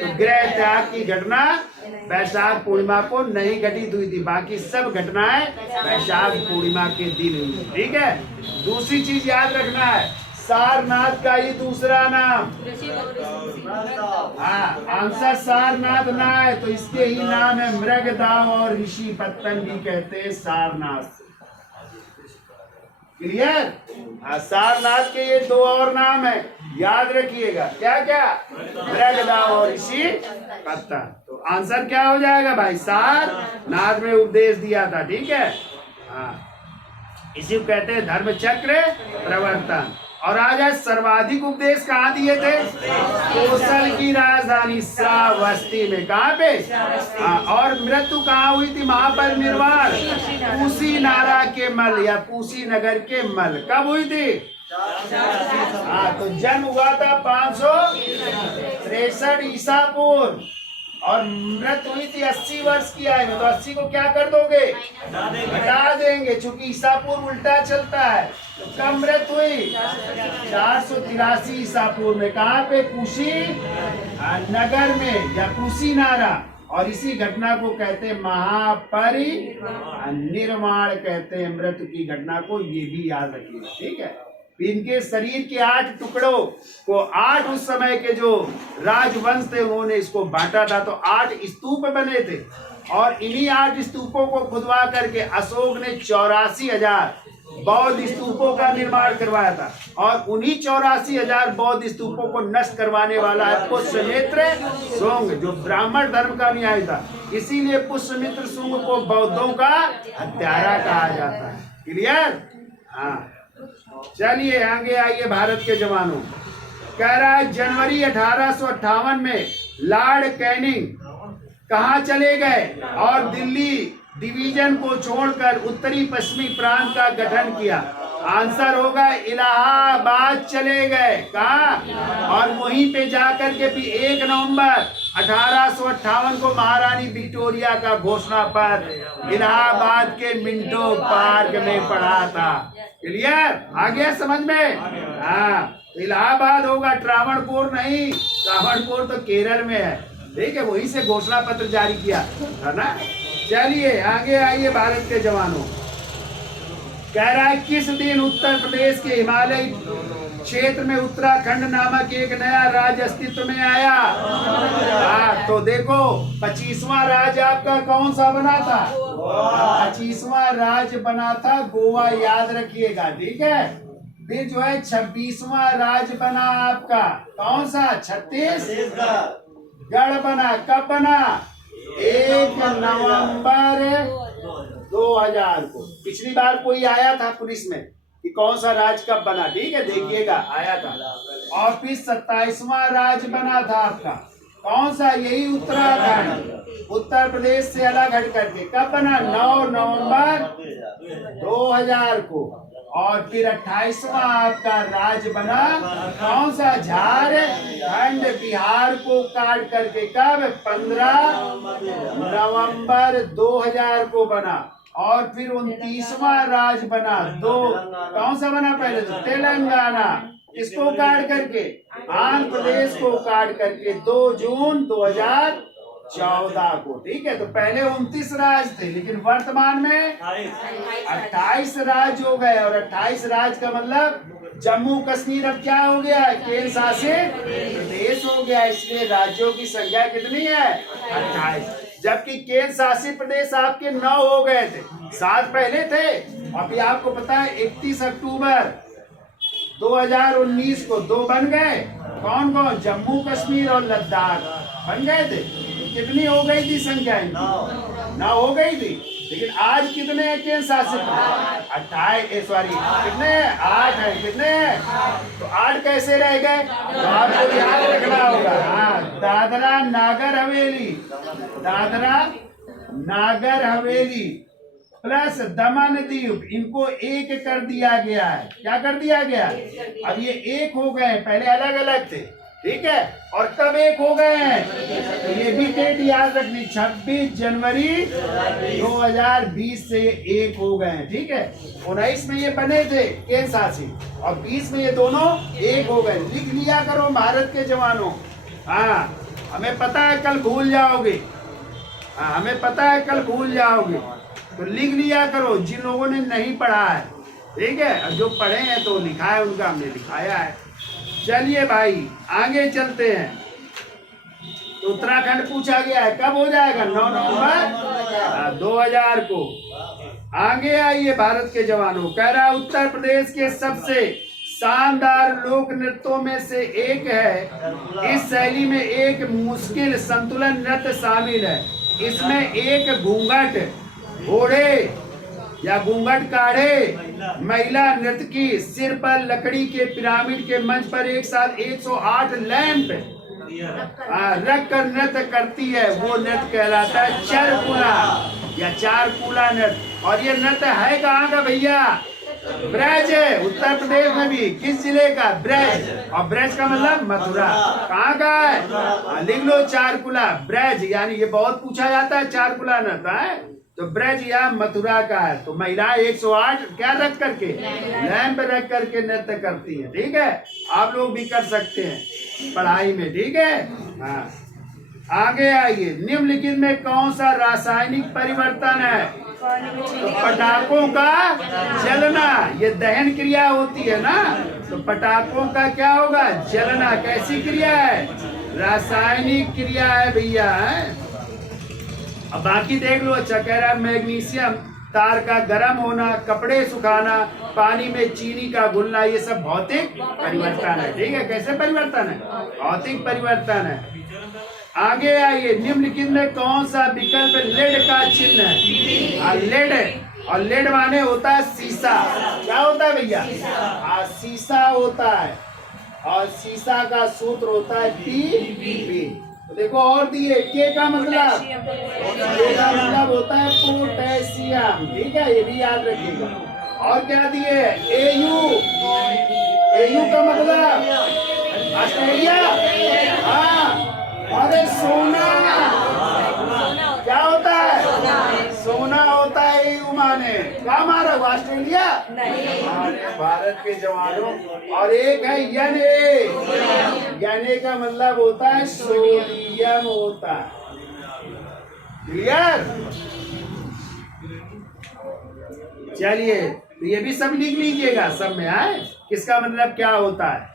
तो गृह त्याग की घटना बैसाख पूर्णिमा को नहीं घटित हुई थी। बाकी सब घटनाएं बैसाख पूर्णिमा के दिन हुई। ठीक है, दूसरी चीज याद रखना है, सारनाथ का ही दूसरा नाम। हाँ, आंसर सारनाथ ना है तो इसके ही नाम है मृगदाव और ऋषि पत्तन भी कहते हैं सारनाथ। क्लियर? सारनाथ के ये 2 और नाम है, याद रखिएगा। क्या क्या? मृगदाव और ऋषि पत्तन। तो आंसर क्या हो जाएगा भाई? सारनाथ में उपदेश दिया था। ठीक है, हाँ, इसी को कहते हैं धर्म चक्र प्रवर्तन। और आज सर्वाधिक उपदेश कहाँ दिए थे? कौशल की राजधानी श्रावस्ती में। कहाँ पे? और मृत्यु कहाँ हुई थी? महापरिनिर्वाण पूसी नारा के मल या पूसी नगर के मल। कब हुई थी? तो जन्म हुआ था 563 ईसा पूर्व और मृत्यु हुई थी 80 वर्ष की आयु में। तो 80 को क्या कर दोगे? घटा देंगे, चूंकि ईसा पूर्व उल्टा चलता है। तो कब मृत्यु हुई? 483 ईसा पूर्व में। कहाँ पे? कुशी नगर में या कुशीनारा। और इसी घटना को कहते हैं महापरिनिर्वाण कहते हैं, मृत्यु की घटना को। ये भी याद रखिएगा। ठीक है, इनके शरीर के 8 टुकड़ों को 8 उस समय के जो राजवंश थे उन्होंने इसको बांटा था, तो 8 स्तूप बने थे और इन्हीं 8 स्तूपों को खुदवा करके अशोक ने 84,000 बौद्ध स्तूपों का निर्माण करवाया था और उन्हीं 84,000 बौद्ध स्तूपों को नष्ट करवाने वाला है पुष्यमित्र शुंग, जो ब्राह्मण धर्म का न्याय था। इसीलिए पुष्यमित्र शुंग को बौद्धों का हत्यारा कहा जाता है। क्लियर? हाँ, चलिए आगे आइए। भारत के जवानों, कह रहा है जनवरी 1858 में लॉर्ड कैनिंग कहाँ चले गए और दिल्ली डिवीजन को छोड़कर उत्तरी पश्चिमी प्रांत का गठन किया। आंसर होगा इलाहाबाद चले गए। कहा? और वहीं पे जाकर के भी 1 नवंबर 1858 को महारानी विक्टोरिया का घोषणा पत्र इलाहाबाद के मिंटो पार्क में पढ़ा था। क्लियर? आ गया समझ में? हाँ, इलाहाबाद होगा, त्रावणकोर नहीं। त्रावणकोर तो केरल में है। ठीक है, वहीं से घोषणा पत्र जारी किया है ना। चलिए आगे आइए। भारत के जवानों, कह रहा है किस दिन उत्तर प्रदेश के हिमालय क्षेत्र में उत्तराखंड नामक एक नया राज्य अस्तित्व में आया? तो देखो 25वां राज्य आपका कौन सा बना था? 25वां राज्य बना था गोवा, याद रखिएगा। ठीक है, फिर जो है 26वां राज्य बना आपका कौन सा? छत्तीसगढ़ बना। कब बना? 1 नवंबर 2000 को। पिछली बार कोई आया था पुलिस में कि कौन सा राज्य कब बना? ठीक है, देखिएगा, आया था। और फिर 27वां राज्य बना था आपका कौन सा? यही उत्तराखंड, उत्तर प्रदेश से अलग हट करके। कब बना? 9 नवंबर 2000 को। और फिर 28वां आपका राज्य बना कौन सा? झारखंड, बिहार को काट करके। कब? 15 नवंबर 2000 को बना। और फिर 29वां राज्य बना कौन सा बना? पहले तो तेलंगाना, इसको काट करके आंध्र प्रदेश को काट करके 2 जून 2014 को। ठीक है, तो पहले 29 राज्य थे, लेकिन वर्तमान में 28 राज्य हो गए। और 28 राज्य का मतलब जम्मू कश्मीर अब क्या हो गया? केंद्र शासित प्रदेश हो गया। इसलिए राज्यों की संख्या कितनी है? 28। जबकि केंद्र शासित प्रदेश आपके 9 हो गए थे, 7 पहले थे। अभी आपको पता है 31 अक्टूबर 2019 को 2 बन गए। कौन कौन? जम्मू कश्मीर और लद्दाख बन गए थे। कितनी हो गई थी संख्या? 9 हो गई थी। लेकिन आज कितने हैं केंद्र शासित? 28, सॉरी कितने? 8 है। कितने? तो 8 कैसे रह गए? तो आपको याद रखना होगा। हाँ, दादरा नागर हवेली, दादरा नागर हवेली प्लस दमन दीव, इनको एक कर दिया गया है। क्या कर दिया गया? अब ये एक हो गए, पहले अलग अलग थे। ठीक है, और कब एक हो गए हैं? तो ये भी डेट याद रखनी, 26 जनवरी 2020 से ये एक हो गए हैं। ठीक है, 19 में ये बने थे केंद्र शासित और 20 में ये दोनों एक हो गए। लिख लिया करो भारत के जवानों। हाँ, हमें पता है कल भूल जाओगे। हाँ, हमें पता है कल भूल जाओगे, तो लिख लिया करो जिन लोगों ने नहीं पढ़ा है। ठीक है, और जो पढ़े हैं तो लिखा है, उनका हमने दिखाया है। चलिए भाई आगे चलते हैं। तो उत्तराखंड पूछा गया है, कब हो जाएगा? 9 नवंबर 2000 को। आगे आइए भारत के जवानों, कह रहा उत्तर प्रदेश के सबसे शानदार लोक नृत्यों में से एक है। इस शैली में एक मुश्किल संतुलन नृत्य शामिल है। इसमें एक घूंघट घोड़े या घूंघट काढ़े महिला नर्तकी सिर पर लकड़ी के पिरामिड के मंच पर एक साथ 108 लैंप रख कर नृत्य करती है। वो नृत्य कहलाता है चरकुला या चारकुला नृत्य। और ये नृत्य है कहाँ का भैया? ब्रज है, उत्तर प्रदेश में भी। किस जिले का? ब्रज। और ब्रज का मतलब मथुरा। कहाँ का है? लिख लो, चारकुला ब्रज। यानी ये बहुत पूछा जाता है, चारकुला नृत्य है तो ब्रज या मथुरा का है। तो महिलाएं 108 क्या रख करके? लैंप रख करके नृत्य करती है। ठीक है, आप लोग भी कर सकते हैं पढ़ाई में। ठीक है, हाँ आगे आइए, निम्नलिखित में कौन सा रासायनिक परिवर्तन है? तो पटाखों का जलना, ये दहन क्रिया होती है ना, तो पटाखों का क्या होगा? जलना। कैसी क्रिया है? रासायनिक क्रिया है भैया, है? अब बाकी देख लो। अच्छा कह रहा है मैग्नीशियम तार का गर्म होना, कपड़े सुखाना, पानी में चीनी का घुलना, ये सब भौतिक परिवर्तन है। ठीक है, कैसे परिवर्तन है? भौतिक परिवर्तन है। आगे आइए, निम्नलिखित में कौन सा विकल्प लेड का चिन्ह है? लेड है, और लेड माने होता है शीशा। क्या होता है भैया? शीशा होता है, और शीशा का सूत्र होता है पी। तो देखो और दिए, के का मतलब, के का मतलब होता है पोटेशियम। ठीक है, ये भी याद रखिएगा। और क्या दिए? एयू, एयू का मतलब ऑस्ट्रेलिया। हाँ, अरे सोना। क्या होता है? सोना होता है एयू माने। क्या मारा हुआ? ऑस्ट्रेलिया। हमारे भारत के जवानों। और एक है एन ए का मतलब होता है सोडियम होता है। क्लियर? चलिए, तो ये भी सब लिख लीजिएगा, सब में आए किसका मतलब क्या होता है।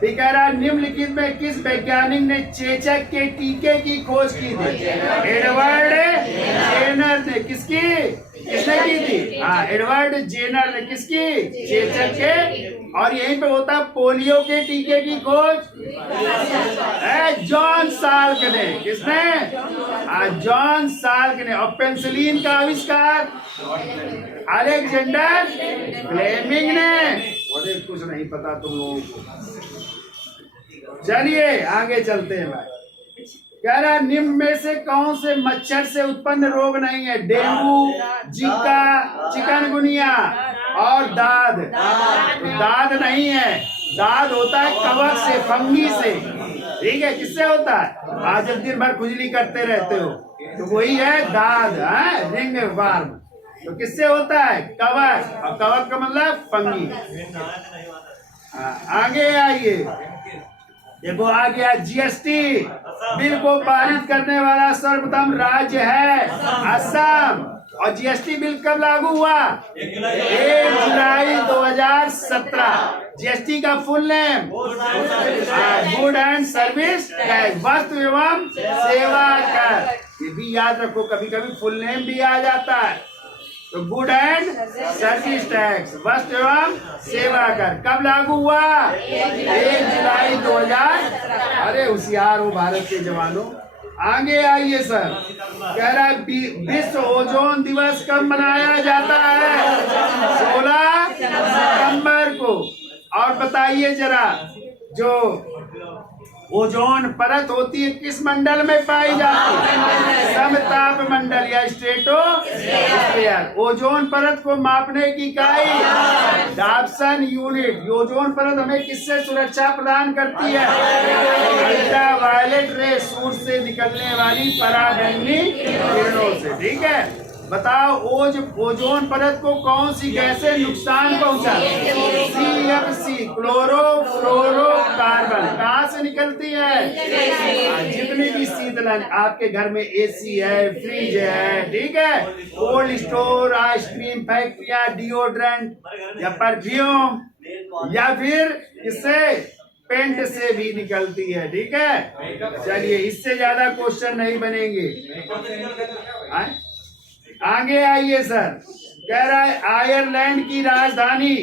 ठीक कह रहा है, निम्नलिखित में किस वैज्ञानिक ने चेचक के टीके की खोज की थी? एडवर्ड जेनर ने। किसने की थी? हाँ, एडवर्ड जेनर ने। किसकी? चेचक के। और यहीं पे होता है पोलियो के टीके की खोज जॉन साल्क ने। किसने? जॉन साल्क ने। और पेंसिलिन का आविष्कार अलेक्जेंडर फ्लेमिंग ने। और कुछ नहीं पता तुम लोगों को। चलिए आगे चलते हैं भाई। कह रहा है, निम्न में से कौन से मच्छर से उत्पन्न रोग नहीं है? डेंगू, जीका, चिकनगुनिया और दाद। तो दाद नहीं है, दाद होता है कवक से, फंगी से। ठीक है, किससे होता है? आज जब दिन भर खुजली करते रहते हो तो वही है दाद, रिंग वर्म। तो किससे होता है? कवक, और कवक का मतलब फंगी। आगे आइए, देखो आ गया जीएसटी। बिल को पारित करने वाला सर्वप्रथम राज्य है असम। और जीएसटी बिल कब लागू हुआ? 1 जुलाई 2017। जीएसटी का full name good and service tax, वस्तु एवं सेवा कर। ये भी याद रखो, कभी कभी फुल नेम भी आ जाता है। तो गुड एंड सर्विस टैक्स, वस्तु एवं सेवा कर कब लागू हुआ? 1 जुलाई 2000। अरे होशियार हो भारत के जवानों। आगे आइए सर। कह रहा है, विश्व ओजोन दिवस कब मनाया जाता है? 16 सितंबर को। और बताइए जरा, जो ओजोन परत होती है किस मंडल में पाई जाती है? समताप मंडल या स्ट्रेटोस्फीयर। ओजोन परत को मापने की इकाई डाप्सन यूनिट। ओजोन परत हमें किससे सुरक्षा प्रदान करती है? अल्ट्रावायलेट रे, सूर्य से निकलने वाली पराबैंगनी किरणों से। ठीक है, बताओ ओजोन परत को कौन सी गैसें नुकसान पहुंचाती है? CFC, chlorofluorocarbon. कहाँ से निकलती है? जितनी भी शीतलन, आपके घर में एसी है, फ्रिज है, ठीक है, कोल्ड स्टोर, आइसक्रीम फैक्ट्रिया, डिओड्रेंट या परफ्यूम, या फिर इससे पेंट से भी निकलती है। ठीक है, चलिए इससे ज्यादा क्वेश्चन नहीं बनेंगे। आगे आइए सर। कह रहा है, आयरलैंड की राजधानी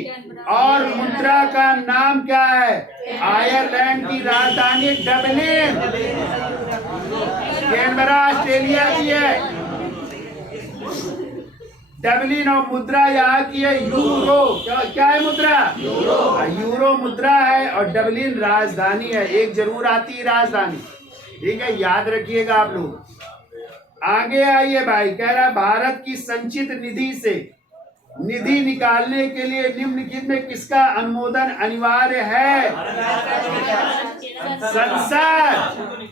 और मुद्रा का नाम क्या है? आयरलैंड की राजधानी डबलिन। कैनबरा ऑस्ट्रेलिया की है। डबलिन। और मुद्रा यहाँ की है यूरो। क्या है मुद्रा? यूरो मुद्रा है। और डबलिन राजधानी है। एक जरूर आती है राजधानी। ठीक है, याद रखिएगा आप लोग। आगे आइए भाई। कह रहा है, भारत की संचित निधि से निधि निकालने के लिए निम्नलिखित में किसका अनुमोदन अनिवार्य है? संसद,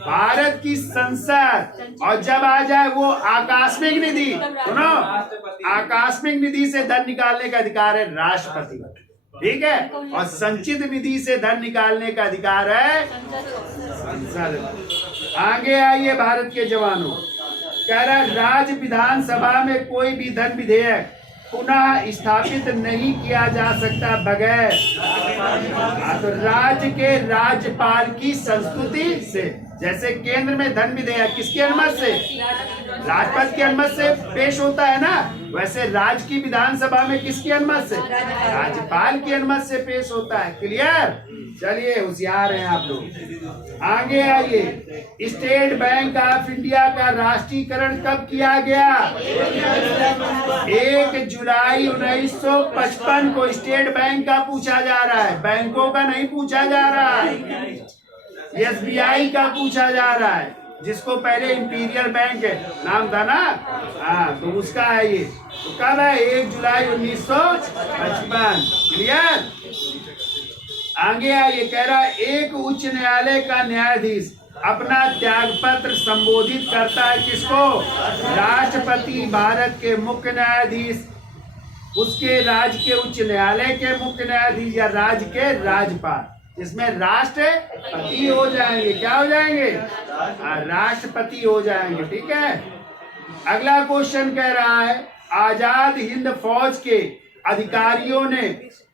भारत की संसद। और जब आ जाए वो आकस्मिक निधि, सुनो, आकस्मिक निधि से धन निकालने का अधिकार है राष्ट्रपति। ठीक है, और संचित निधि से धन निकालने का अधिकार है संसद। आगे आइए भारत के जवानों, कह रहा राज्य विधानसभा में कोई भी धन विधेयक पुनः स्थापित नहीं किया जा सकता बगैर तो राज्य के राज्यपाल की संस्तुति से। जैसे केंद्र में धन विधेयक किसकी अनुमति से, राष्ट्रपति की अनुमति से पेश होता है ना, वैसे राज्य की विधानसभा में किसकी अनुमति से, राज्यपाल की अनुमति से पेश होता है। क्लियर? चलिए होशियार हैं आप लोग। आगे आइए, स्टेट बैंक ऑफ इंडिया का राष्ट्रीयकरण कब किया गया? 1 जुलाई 1955 को स्टेट बैंक का पूछा जा रहा है, बैंकों का नहीं पूछा जा रहा है, SBI का पूछा जा रहा है, जिसको पहले इंपीरियल बैंक नाम था ना, हाँ, तो उसका है ये। तो कब है? 1 जुलाई 1955। क्लियर? आगे आइए, कह रहा है एक उच्च न्यायालय का न्यायाधीश अपना त्याग पत्र संबोधित करता है किसको? राष्ट्रपति, भारत के मुख्य न्यायाधीश, उसके राज्य के उच्च न्यायालय के मुख्य न्यायाधीश या राज्य के राज्यपाल। इसमें राष्ट्रपति हो जाएंगे। क्या हो जाएंगे? राष्ट्रपति हो जाएंगे। ठीक है। अगला क्वेश्चन कह रहा है, आजाद हिंद फौज के अधिकारियों ने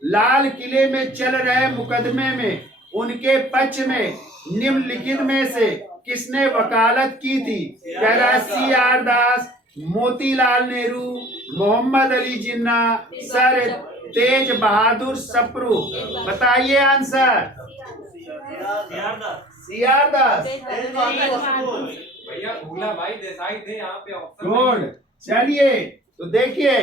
लाल किले में चल रहे मुकदमे में उनके पक्ष में निम्नलिखित में से किसने वकालत की थी? कह रहा है CR दास, मोतीलाल नेहरू, मोहम्मद अली जिन्ना, सर तेज बहादुर सप्रू। बताइए आंसर। CR दास। भैया भूला भाई, देसाई थे यहाँ पे ऑप्शन। गुड। चलिए तो देखिए,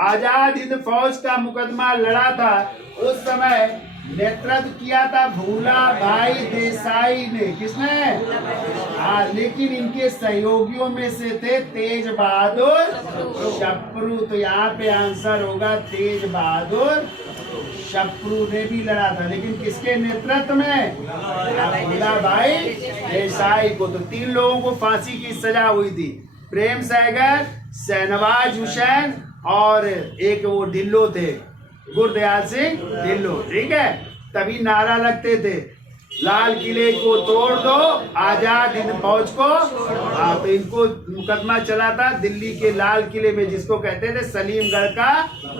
आजाद हिंद फौज का मुकदमा लड़ा था, उस समय नेतृत्व किया था भूला भाई देसाई ने। किसने? हाँ, लेकिन इनके सहयोगियों में से थे तेज बहादुर सप्रू। तो यहाँ पे आंसर होगा तेज बहादुर सप्रू ने भी लड़ा था, लेकिन किसके नेतृत्व में? भूला भाई देसाई को। तो 3 लोगों को फांसी की सजा हुई थी, प्रेम सैगर, शहनवाज हुसैन और एक वो ढिल्लो थे, गुरदयाल सिंह ढिल्लो। ठीक है। तभी नारा लगते थे, लाल किले को तोड़ दो, आजाद हिंद फौज को। तो इनको मुकदमा चला था दिल्ली के लाल किले में, जिसको कहते थे सलीमगढ़ का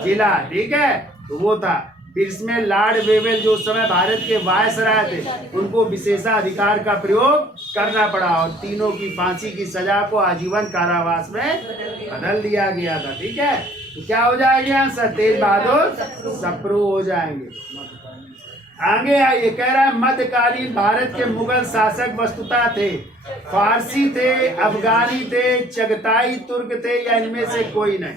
किला। ठीक है। तो वो था। फिर इसमें लॉर्ड वेवेल जो उस समय भारत के वायसराय थे, उनको विशेषाधिकार का प्रयोग करना पड़ा और तीनों की फांसी की सजा को आजीवन कारावास में बदल दिया गया था। ठीक है। तो क्या हो जाएगा आंसर? तेज बहादुर सप्रू हो जाएंगे। आगे आइए, कह रहा है मध्यकालीन भारत के मुगल शासक वस्तुतः थे फारसी थे, अफगानी थे, चगताई तुर्क थे या इनमें से कोई नहीं?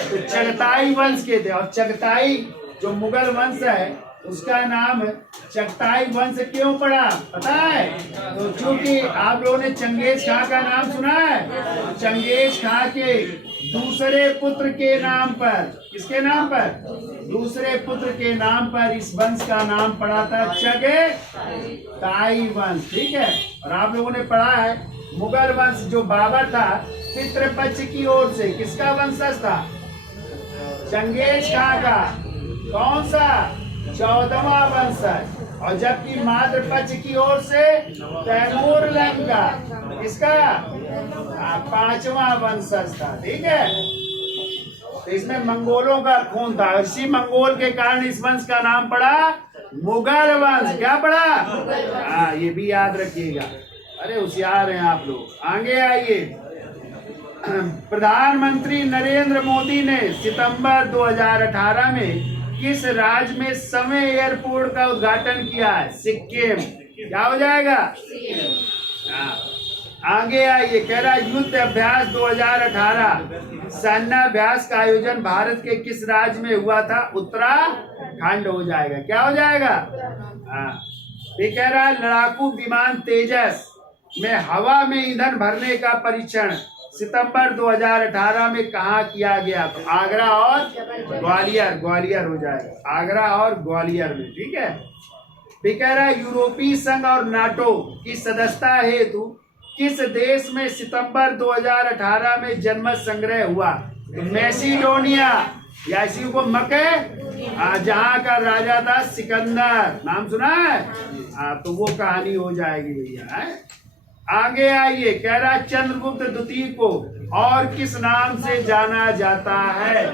तो चगताई वंश के थे। और चगताई जो मुगल वंश है उसका नाम चगताई वंश क्यों पड़ा पता है? तो चूंकि आप लोगों ने चंगेज खां का नाम सुना है, चंगेज खां के दूसरे पुत्र के नाम पर, किसके नाम पर? दूसरे पुत्र के नाम पर इस वंश का नाम पड़ा था चगताई वंश। ठीक है। और आप लोगों ने पढ़ा है मुगल वंश जो बाबर था, पितृपक्ष की ओर से किसका वंशज था? चंगेज खां का। कौन सा? 14वां वंशज। और जबकि मातृपक्ष की ओर से तैमूर लंग का, किसका? 5वां वंशज था। ठीक है। तो इसमें मंगोलों का खून था, इसी मंगोल के कारण इस वंश का नाम पड़ा मुगल वंश। क्या पड़ा? हाँ, ये भी याद रखिएगा। अरे होशियार हैं आप लोग। आगे आइए, प्रधानमंत्री नरेंद्र मोदी ने सितंबर 2018 में किस राज्य में समय एयरपोर्ट का उद्घाटन किया है? सिक्किम। क्या हो जाएगा? आगे आइए, कह रहा है युद्ध अभ्यास 2018 सैन्याभ्यास का आयोजन भारत के किस राज्य में हुआ था? उत्तराखंड हो जाएगा। क्या हो जाएगा? ये कह रहा है लड़ाकू विमान तेजस में हवा में ईंधन भरने का परीक्षण सितंबर 2018 में कहाँ किया गया? तो आगरा और ग्वालियर। ग्वालियर हो जाएगा, आगरा और ग्वालियर में। ठीक है। फिर कह रहा है यूरोपीय संघ और नाटो की सदस्यता हेतु किस देश में सितंबर 2018 में जनमत संग्रह हुआ? तो मैसिडोनिया या इसी को मके, जहाँ का राजा था सिकंदर। नाम सुना है? तो वो कहानी हो जाएगी भैया। आगे आइए, कह रहा है चंद्रगुप्त द्वितीय को और किस नाम से जाना जाता है? तो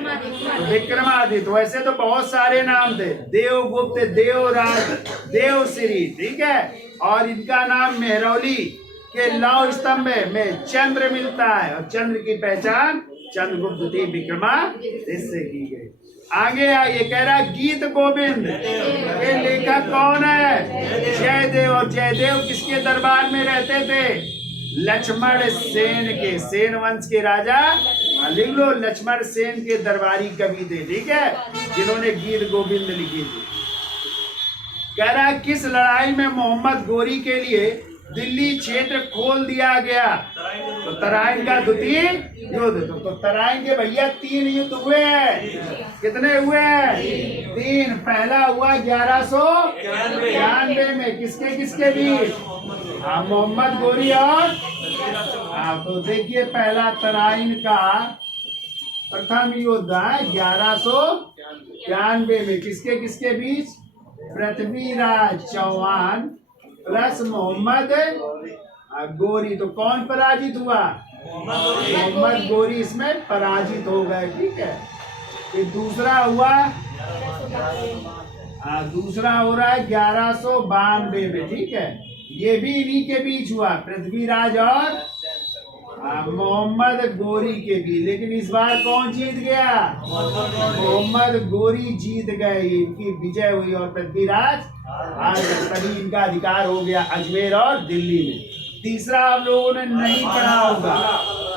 विक्रमादित्य। वैसे तो बहुत सारे नाम थे, देवगुप्त, देवराज, देवश्री, ठीक है। और इनका नाम मेहरौली के लौह स्तंभ में चंद्र मिलता है और चंद्र की पहचान चंद्रगुप्त द्वितीय विक्रमादित्य से की गई। आगे आइए, कह रहा गीत गोविंद के लेखक कौन है? जयदेव। और जयदेव किसके दरबार में रहते थे? लक्ष्मण सेन के, सेन वंश के राजा, लिख लो, लक्ष्मण सेन के दरबारी कवि थे, ठीक है, जिन्होंने गीत गोविंद लिखी थी। कह रहा है किस लड़ाई में मोहम्मद गोरी के लिए दिल्ली क्षेत्र खोल दिया गया? तो तराइन का द्वितीय युद्ध। तो तराइन के भैया 3 युद्ध हुए हैं। कितने हुए हैं? 3। पहला हुआ 1191 में, किसके किसके बीच? मोहम्मद गोरी और तो देखिए, पहला तराइन का प्रथम युद्ध है 1191 में, किसके किसके बीच? पृथ्वीराज चौहान प्लस मोहम्मद गोरी। तो कौन पराजित हुआ? मोहम्मद गोरी इसमें पराजित हो गए, ठीक है। फिर दूसरा हुआ, दूसरा हो रहा है 1192 में, ठीक है। ये भी इन्हीं के बीच हुआ, पृथ्वीराज और मोहम्मद गोरी के भी। लेकिन इस बार कौन जीत गया? मोहम्मद गोरी जीत गए, इनकी विजय हुई और पृथ्वीराज आज तभी इनका अधिकार हो गया अजमेर और दिल्ली में। तीसरा आप लोगों ने नहीं पढ़ा होगा,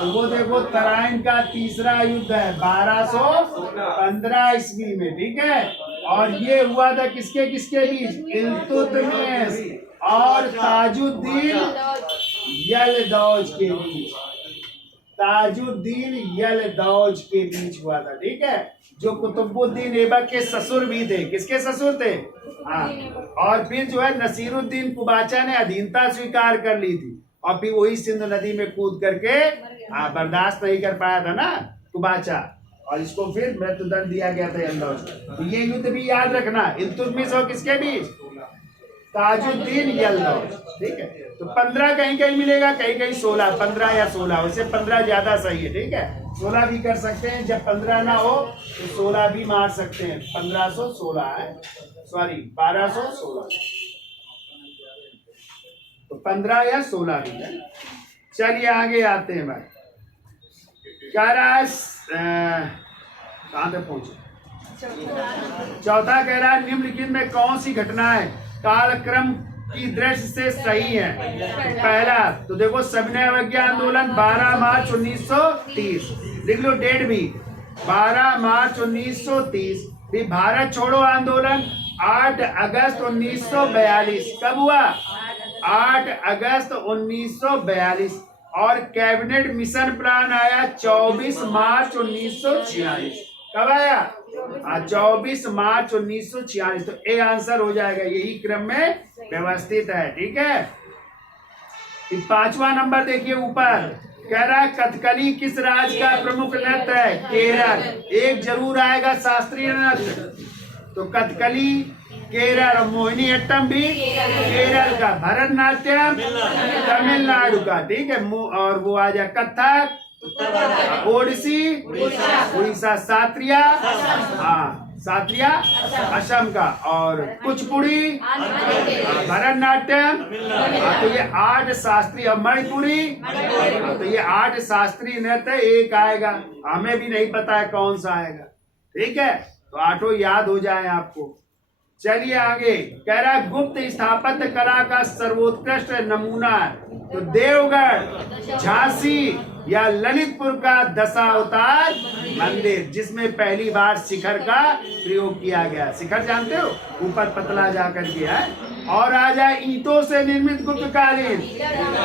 तो वो देखो, तराइन का तीसरा युद्ध है 1215 ईस्वी में, ठीक है। और ये हुआ था किसके किसके बीच? इल्तुतमिश और ताजुद्दीन यलदौज के बीच। ताजुद्दीन यलदौज के बीच हुआ था, ठीक है, जो कुतुबुद्दीन ऐबक के ससुर भी थे। किसके ससुर थे? हाँ। और फिर जो है नसीरुद्दीन कुबाचा ने अधीनता स्वीकार कर ली थी और फिर वही सिंधु नदी में कूद करके बर्दाश्त नहीं कर पाया था ना कुबाचा, और इसको फिर मृत्युदंड दिया गया था यलदौज। तो ये युद्ध भी याद रखना, इल्तुतमिश और किसके बीच? ताजुद्दीन यलदौज, ठीक है। तो 15 कहीं कहीं मिलेगा, कहीं कहीं 16, 15 या 16, वैसे 15 ज्यादा सही है, ठीक है। 16 भी कर सकते हैं, जब 15 ना हो तो 16 भी मार सकते हैं। 1516 है, सॉरी 1216, तो 15 या 16 भी है। चलिए आगे आते हैं भाई। कह रहा है कहाँ तक पहुंचे? चौथा कह रहा है निम्नलिखित में कौन सी घटना है कालक्रम की दृष्टि से सही है? पहला तो देखो, सविनय अवज्ञा आंदोलन 12 मार्च 1930, लिख लो डेट भी, 12 मार्च 1930। फिर भारत छोड़ो आंदोलन 8 अगस्त 1942। कब हुआ? 8 अगस्त 1942। और कैबिनेट मिशन प्लान आया 24 मार्च 1946। कब आया? 24 मार्च 1946। तो ए आंसर हो जाएगा, यही क्रम में व्यवस्थित है, ठीक है। 5वां नंबर देखिए ऊपर, कह रहा है कथकली किस राज्य का प्रमुख नृत्य है? केरल। एक जरूर आएगा शास्त्रीय नृत्य, तो कथकली केरल, और मोहिनीअट्टम भी केरल का, भरतनाट्यम तमिलनाडु का, ठीक है। और वो आ जाए कथक ओडिसी उड़ीसा, सात्रिया, हाँ सात्रिया असम का, और कुचिपुड़ी, भरतनाट्यम, तो ये 8 शास्त्रीय, और मणिपुरी, तो ये 8 शास्त्रीय नृत्य, एक आएगा, हमें भी नहीं पता है कौन सा आएगा, ठीक है। तो 8 याद हो जाए आपको। चलिए आगे, कह रहा है गुप्त स्थापत्य कला का सर्वोत्कृष्ट नमूना, तो देवगढ़, झांसी या ललितपुर का दशावतार मंदिर, जिसमें पहली बार शिखर का प्रयोग किया गया। शिखर जानते हो, ऊपर पतला जाकर के है। और आ जाए ईंटों से निर्मित गुप्तकालीन,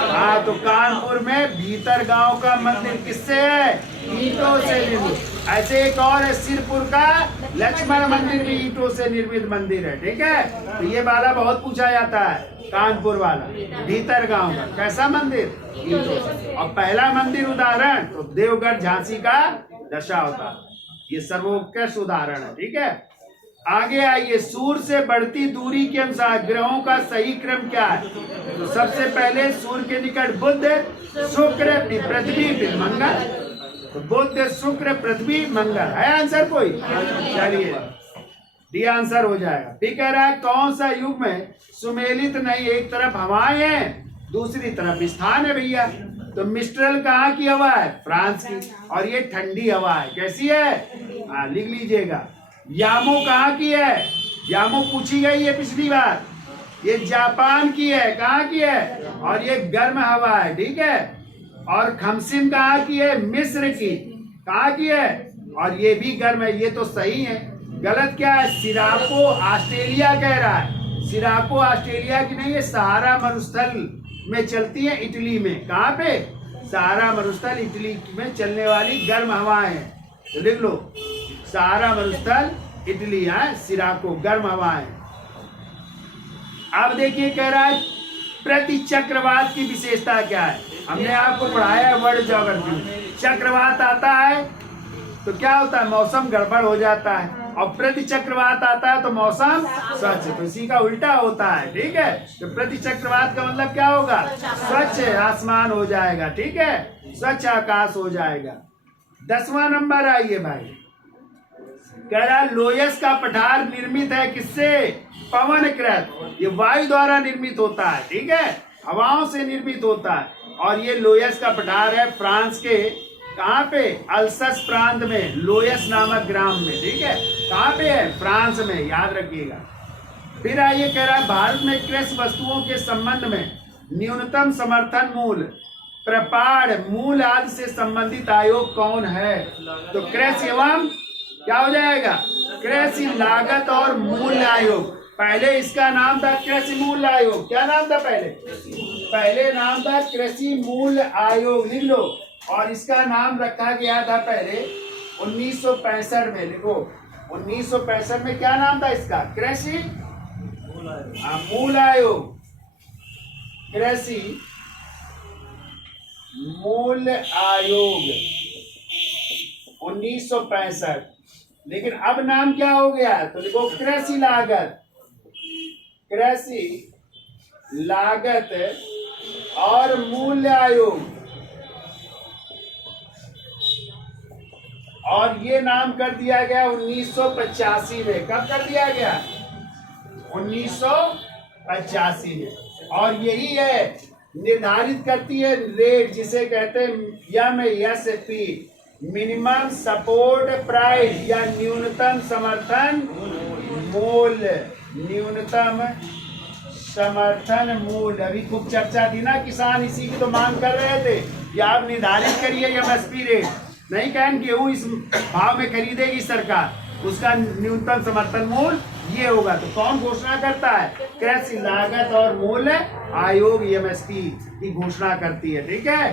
हाँ, तो कानपुर में भीतर गांव का मंदिर किससे है? ईंटों से निर्मित। ऐसे एक और है सिरपुर का लक्ष्मण मंदिर, भी ईंटों से निर्मित मंदिर है, ठीक है। तो ये वाला बहुत पूछा जाता है, कानपुर वाला, भीतर गांव का कैसा मंदिर? ईंटों से। और पहला मंदिर उदाहरण तो देवगढ़ झांसी का दशावतार, ये सर्वोत्कृष्ट उदाहरण है, ठीक है। आगे आइए, सूर्य से बढ़ती दूरी के अनुसार ग्रहों का सही क्रम क्या है? तो सबसे पहले सूर्य के निकट बुध, शुक्र, पृथ्वी, फिर मंगल। तो बुध, शुक्र, पृथ्वी, मंगल है आंसर कोई? चलिए डी आंसर हो जाएगा। फिर कह रहा है कौन सा युग में सुमेलित नहीं, एक तरफ हवाएं हैं दूसरी तरफ स्थान है भैया। तो मिस्ट्रल कहाँ की हवा है? फ्रांस की, और ये ठंडी हवा है। कैसी है? हाँ लिख लीजिएगा। यामो कहाँ की है? यामो पूछी गई है पिछली बार, ये जापान की है। कहाँ की है? और ये गर्म हवा है, ठीक है। और खमसिन कहाँ की है? मिस्र की। कहाँ की है? और ये भी गर्म है। ये तो सही है। गलत क्या है? सिराको ऑस्ट्रेलिया कह रहा है। सिराको ऑस्ट्रेलिया की नहीं है, सहारा मरुस्थल में चलती है इटली में। कहाँ पे? सहारा मरुस्थल इटली में चलने वाली गर्म हवाएं हैं। तो लिख लो सहारा मरुस्थल इटली है, सिराको गर्म हवाएं। अब देखिए कह रहा है प्रति चक्रवात की विशेषता क्या है? हमने आपको पढ़ाया है वर्ल्ड ज्योग्राफी। चक्रवात आता है तो क्या होता है? मौसम गड़बड़ हो जाता है, और प्रति चक्रवात आता है तो मौसम स्वच्छ। तो इसी का उल्टा होता है, ठीक है। तो प्रति चक्रवात का मतलब क्या होगा? स्वच्छ आसमान हो जाएगा, ठीक है, स्वच्छ आकाश हो जाएगा। 10वां नंबर आइए भाई, कह रहा लोयस का पठार निर्मित है किससे? पवन कृत। ये वायु द्वारा निर्मित होता है, ठीक है, हवाओं से निर्मित होता है। और ये लोयस का पठार है फ्रांस के, कहाँ पे? अल्सस प्रांत में, लोयस नामक ग्राम में, ठीक है। कहाँ पे है? फ्रांस में, याद रखिएगा। फिर आइए कह रहा है भारत में कृषि वस्तुओं के संबंध में न्यूनतम समर्थन मूल्य, प्रपाड़, मूल आदि से संबंधित आयोग कौन है? तो कृषि एवं क्या हो जाएगा? कृषि लागत और मूल्य आयोग। पहले इसका नाम था कृषि मूल्य आयोग। क्या नाम था पहले? पहले नाम था कृषि मूल्य आयोग, लिख लो। और इसका नाम रखा गया था पहले 1965 में। लिखो 1965 में क्या नाम था इसका? कृषि मूल्य आयोग, कृषि मूल्य आयोग 1965। लेकिन अब नाम क्या हो गया? तो लिखो कृषि लागत, कृषि लागत और मूल्य आयोग। और ये नाम कर दिया गया 1985 में। कब कर दिया गया? 1985 में। और यही है निर्धारित करती है रेट, जिसे कहते हैं MSP, मिनिमम सपोर्ट प्राइस, या न्यूनतम समर्थन मूल्य। न्यूनतम समर्थन मूल्य अभी खूब चर्चा थी ना, किसान इसी की तो मांग कर रहे थे कि आप निर्धारित करिए MSP रेट। नहीं कहें गेहूं इस भाव में खरीदेगी सरकार, उसका न्यूनतम समर्थन मूल्य ये होगा। तो कौन घोषणा करता है? कृषि लागत और मूल्य आयोग MSP की घोषणा करती है, ठीक है।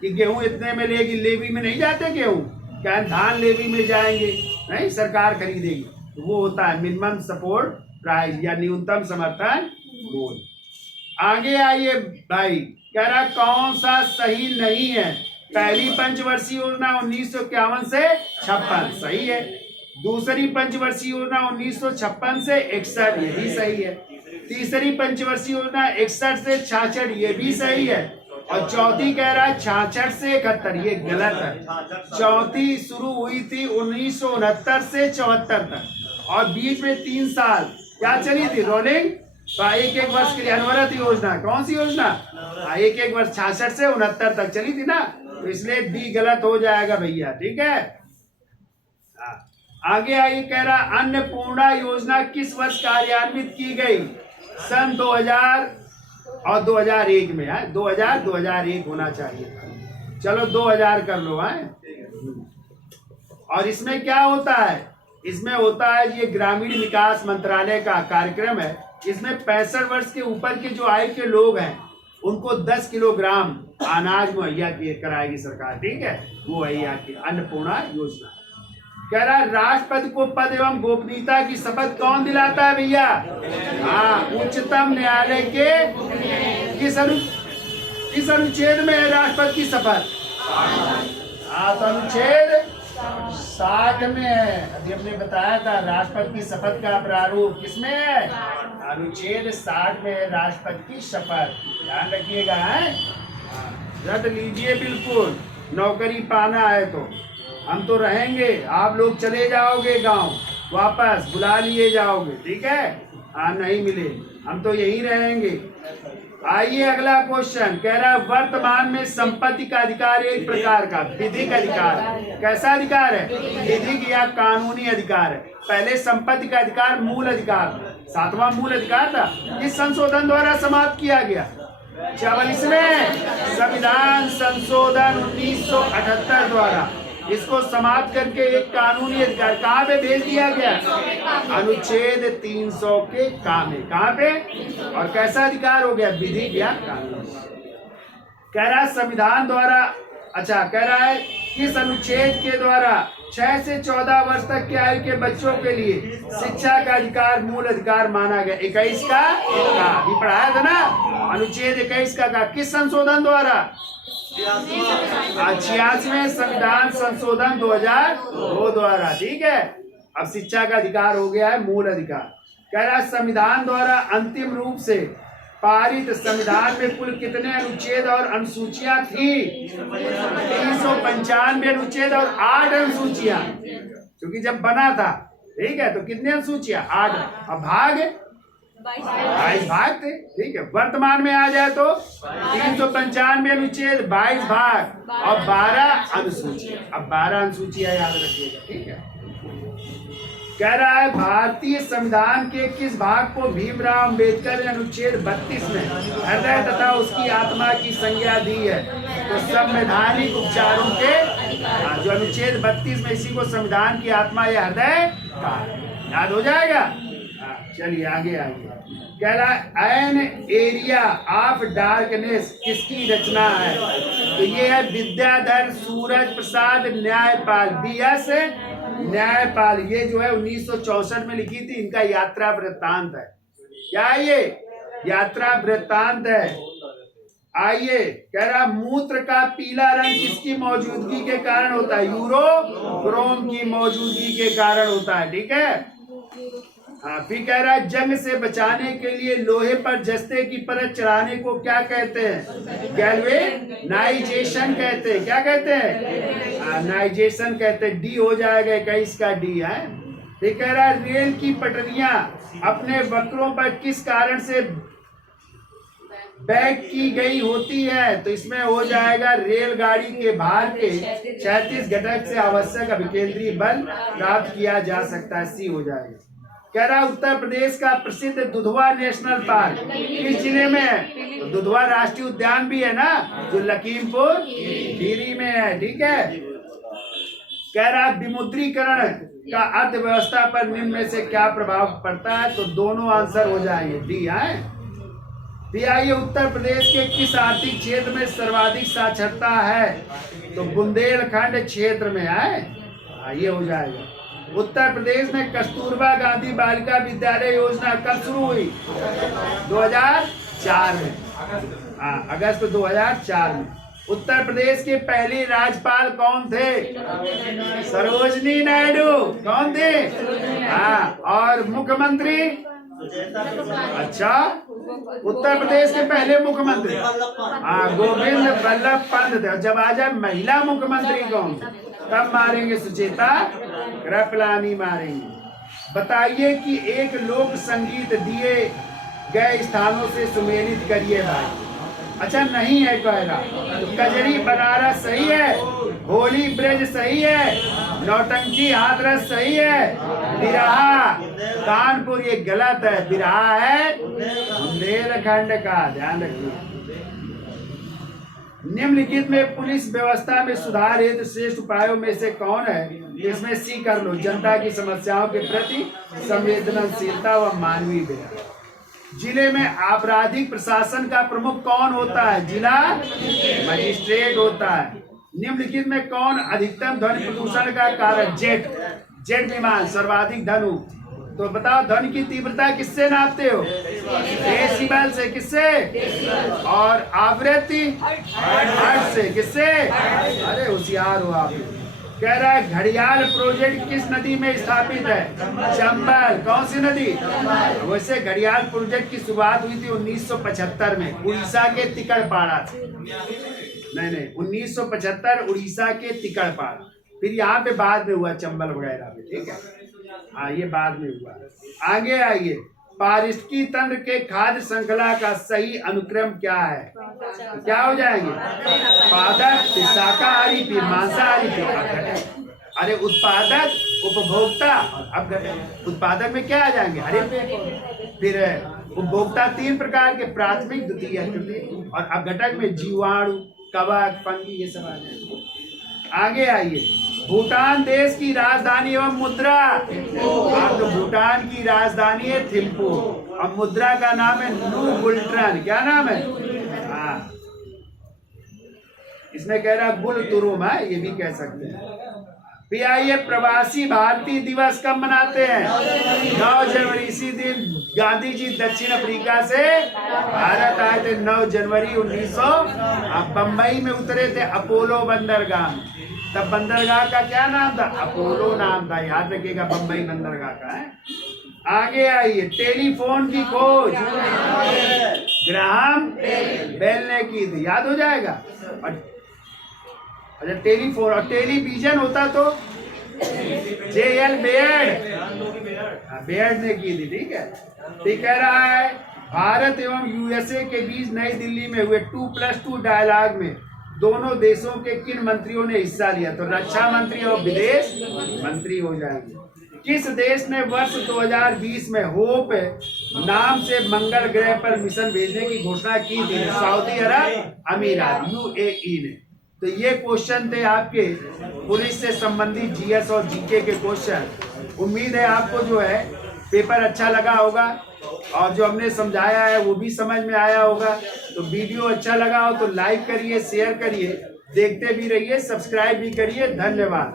कि गेहूं इतने में लेगी, लेवी में नहीं जाते गेहूं, क्या धान लेवी में जाएंगे? नहीं, सरकार खरीदेगी। तो वो होता है मिनिमम सपोर्ट प्राइस या न्यूनतम समर्थन मूल्य। आगे आइए भाई, कह रहा कौन सा सही नहीं है? पहली पंचवर्षीय योजना 1951 से 56 सही है। दूसरी पंचवर्षीय योजना 1956 से 61, ये भी सही है। तीसरी पंचवर्षीय योजना 61 से 66, ये भी सही है। और चौथी कह रहा है 66 से 71, ये गलत है। चौथी शुरू हुई थी 1969 से 74 तक, और बीच में 3 साल क्या चली थी? रोलिंग। तो एक वर्ष के लिए अनवरत योजना। कौन सी योजना? एक वर्ष 66 से 69 तक चली थी ना, तो इसलिए डी गलत हो जाएगा भैया, ठीक है। आगे आइए, कह रहा अन्नपूर्णा योजना किस वर्ष कार्यान्वित की गई? सन 2000 और 2001 में है। 2001 होना चाहिए। चलो 2000 कर लो है। और इसमें क्या होता है? इसमें होता है ये ग्रामीण विकास मंत्रालय का कार्यक्रम है। इसमें 65 वर्ष के ऊपर के जो आयु के लोग हैं उनको 10 किलोग्राम अनाज मुहैया कराएगी सरकार, ठीक है। वो है यहाँ की अन्नपूर्णा योजना। कह रहा राष्ट्रपति को पद एवं गोपनीयता की शपथ कौन दिलाता है भैया? हाँ, उच्चतम न्यायालय के किस अनुच्छेद में है राष्ट्रपति की शपथ? हाँ, तो अनुच्छेद 60 में है। अभी हमने बताया था राष्ट्रपति की शपथ का प्रारूप किसमें है? अनुच्छेद 60 में है राष्ट्रपति की शपथ। ध्यान रखिएगा है, रट लीजिए बिल्कुल। नौकरी पाना है तो हम तो रहेंगे, आप लोग चले जाओगे गांव, वापस बुला लिए जाओगे, ठीक है? हाँ नहीं मिले, हम तो यही रहेंगे। आइए अगला क्वेश्चन कह रहा है वर्तमान में संपत्ति का अधिकार एक प्रकार का विधिक अधिकार है। कैसा अधिकार है? विधिक या कानूनी अधिकार है। पहले संपत्ति का अधिकार मूल अधिकार था, 7वां मूल अधिकार था, इस संशोधन द्वारा समाप्त किया गया। 44वें संविधान संशोधन 1978 द्वारा इसको समाप्त करके एक कानूनी अधिकार कहाँ पे भेज दिया गया? अनुच्छेद 300 के काम में। कहाँ पे? और कैसा अधिकार हो गया? विधिक या कानूनी। कह रहा है संविधान द्वारा, अच्छा कह रहा है इस अनुच्छेद के द्वारा 6 से 14 वर्ष तक के आयु के बच्चों के लिए शिक्षा का अधिकार मूल अधिकार माना गया। 21 का अभी पढ़ाया था ना, अनुच्छेद 21 का किस संशोधन द्वारा? 86वें संविधान संशोधन 2002 द्वारा, ठीक है। अब शिक्षा का अधिकार हो गया है मूल अधिकार। कह रहा है संविधान द्वारा अंतिम रूप से पारित संविधान में कुल कितने अनुच्छेद और अनुसूचियां थी? 395 अनुच्छेद और 8 अनुसूचियां, क्योंकि जब बना था, ठीक है, तो कितने अनुसूचियां? 8। अब भाग 22 भाग थे, ठीक है। वर्तमान में आ जाए तो 395 अनुच्छेद, 22 भाग और 12 अनुसूचियां। अब 12 अनुसूचियां याद रखिएगा, ठीक है। कह रहा है भारतीय संविधान के किस भाग को भीमराव अंबेडकर ने अनुच्छेद 32 में हृदय तथा उसकी आत्मा की संज्ञा दी है? तो संवैधानिक उपचारों के जो अनुच्छेद 32 में इसी को संविधान की आत्मा या हृदय याद हो जाएगा। चलिए आगे आगे। कह रहा है एन एरिया ऑफ डार्कनेस किसकी रचना है? तो ये है विद्याधर सूरज प्रसाद न्यायपाल, BS न्यायपाल। ये जो है 1964 में लिखी थी, इनका यात्रा वृत्तांत है। क्या है ये? यात्रा वृत्तांत है। आइए कह रहा मूत्र का पीला रंग किसकी मौजूदगी के कारण होता है? यूरोक्रोम की मौजूदगी के कारण होता है, ठीक है। हाँ, फिर कह रहा है जंग से बचाने के लिए लोहे पर जस्ते की परत चढ़ाने को क्या कहते हैं? गैल्वेनाइजेशन कहते हैं। क्या कहते हैं? नाइजेशन कहते हैं। डी हो जाएगा 21 का डी है। फिर कह रहा है रेल की पटरियां अपने वक्रों पर किस कारण से बैक की गई होती है? तो इसमें हो जाएगा रेलगाड़ी के भार के 36 घटक से आवश्यक अभिकेंद्रीय बल प्राप्त किया जा सकता है। सी हो जाएगा। कह रहा उत्तर प्रदेश का प्रसिद्ध दुधवा नेशनल पार्क किस जिले में है? तो दुधवा राष्ट्रीय उद्यान भी है ना, जो लखीमपुर खीरी में है, ठीक है। कह रहा विमुद्रीकरण का अर्थव्यवस्था पर निम्न में से क्या प्रभाव पड़ता है? तो दोनों आंसर हो जाएंगे, डी है। फिर आइए उत्तर प्रदेश के किस आर्थिक क्षेत्र में सर्वाधिक साक्षरता है? तो बुंदेलखंड क्षेत्र में है, ये हो जाएगा। उत्तर प्रदेश में कस्तूरबा गांधी बालिका विद्यालय योजना कब शुरू हुई? 2004 में। अगस्त 2004 में। उत्तर प्रदेश के पहले राज्यपाल कौन थे? सरोजनी नायडू। कौन थे? और मुख्यमंत्री? अच्छा, उत्तर प्रदेश के पहले मुख्यमंत्री गोविंद बल्लभ पंत थे। जब आ जाए महिला मुख्यमंत्री कौन? कब मारेंगे? सुचेता कृपलानी मारेंगे। बताइए कि एक लोक संगीत दिए गए स्थानों से सुमेलित करिए भाई। अच्छा नहीं है कह रहा, तो कजरी बनारस सही है, होली ब्रज सही है, नौटंकी हाथरस सही है, बिरहा कानपुर ये गलत है, बिरहा है बुंदेलखंड का, ध्यान रखिए। निम्नलिखित में पुलिस व्यवस्था में सुधार हेतु श्रेष्ठ उपायों में से कौन है? इसमें सी कर लो। जनता की समस्याओं के प्रति संवेदनशीलता व मानवीय व्यवहार। जिले में आपराधिक प्रशासन का प्रमुख कौन होता है? जिला मजिस्ट्रेट होता है। निम्नलिखित में कौन अधिकतम ध्वनि प्रदूषण का कारण? जेट विमान सर्वाधिक धनु। तो बताओ ध्वनि की तीव्रता किससे नापते हो? डेसिबल से। किससे? और आवृत्ति हर्ट्ज से। किससे? अरे होशियार हो आप। कह रहा है घड़ियाल प्रोजेक्ट किस नदी में स्थापित है? चंबल। कौन सी नदी? वैसे घड़ियाल प्रोजेक्ट की शुरुआत हुई थी 1975 में उड़ीसा के तिकड़पाड़ा से। नहीं 1975 उड़ीसा के तिकड़पाड़ा, फिर यहाँ पे बाद में हुआ चंबल वगैरह में, ठीक है। हाँ ये बाद में हुआ। आगे आइए, पारिस्थितिकी तंत्र के खाद्य श्रृंखला का सही अनुक्रम क्या है? तो क्या हो जाएंगे? उत्पादक, फिर शाकाहारी, फिर मांसाहारी, फिर अपघटक। अरे उत्पादक, उपभोक्ता और अपघटक। उत्पादक में क्या आ जाएंगे? हरे फिर उपभोक्ता 3 प्रकार के, प्राथमिक, द्वितीय, तृतीय, और अपघटक में जीवाणु, कवक, फंगी, ये सब आ जाएंगे। आगे आइए, भूटान देश की राजधानी एवं मुद्रा। आप तो भूटान की राजधानी है थिम्पू और मुद्रा का नाम है नुगुल्ट्रन। क्या नाम है? हाँ, इसमें कह रहा गुल तुरुम है, ये भी कह सकते हैं। फिर आइए, प्रवासी भारतीय दिवस कब मनाते हैं? 9 जनवरी। इसी दिन गांधी जी दक्षिण अफ्रीका से भारत आए थे 9 जनवरी 1900। बम्बई में उतरे थे अपोलो बंदरगाह में। तब बंदरगाह का क्या नाम था? अपोलो नाम था, याद रखिएगा बम्बई बंदरगाह का है। आगे आइए, टेलीफोन की खोज ग्राहम बेल ने की थी, याद हो जाएगा। अच्छा, टेलीफोन और टेलीविजन होता तो J.L. बेयर्ड ने की थी, ठीक है। ठीक कह रहा है, भारत एवं यूएसए के बीच नई दिल्ली में हुए 2+2 डायलॉग में दोनों देशों के किन मंत्रियों ने हिस्सा लिया? तो रक्षा मंत्री और विदेश मंत्री हो जाएंगे। किस देश ने वर्ष 2020 में होप नाम से मंगल ग्रह पर मिशन भेजने की घोषणा की थी? सऊदी अरब अमीरात, UAE ने। तो ये क्वेश्चन थे आपके पुलिस से संबंधित जीएस और जीके के क्वेश्चन। उम्मीद है आपको जो है पेपर अच्छा लगा होगा और जो हमने समझाया है वो भी समझ में आया होगा। तो वीडियो अच्छा लगा हो तो लाइक करिए, शेयर करिए, देखते भी रहिए, सब्सक्राइब भी करिए। धन्यवाद।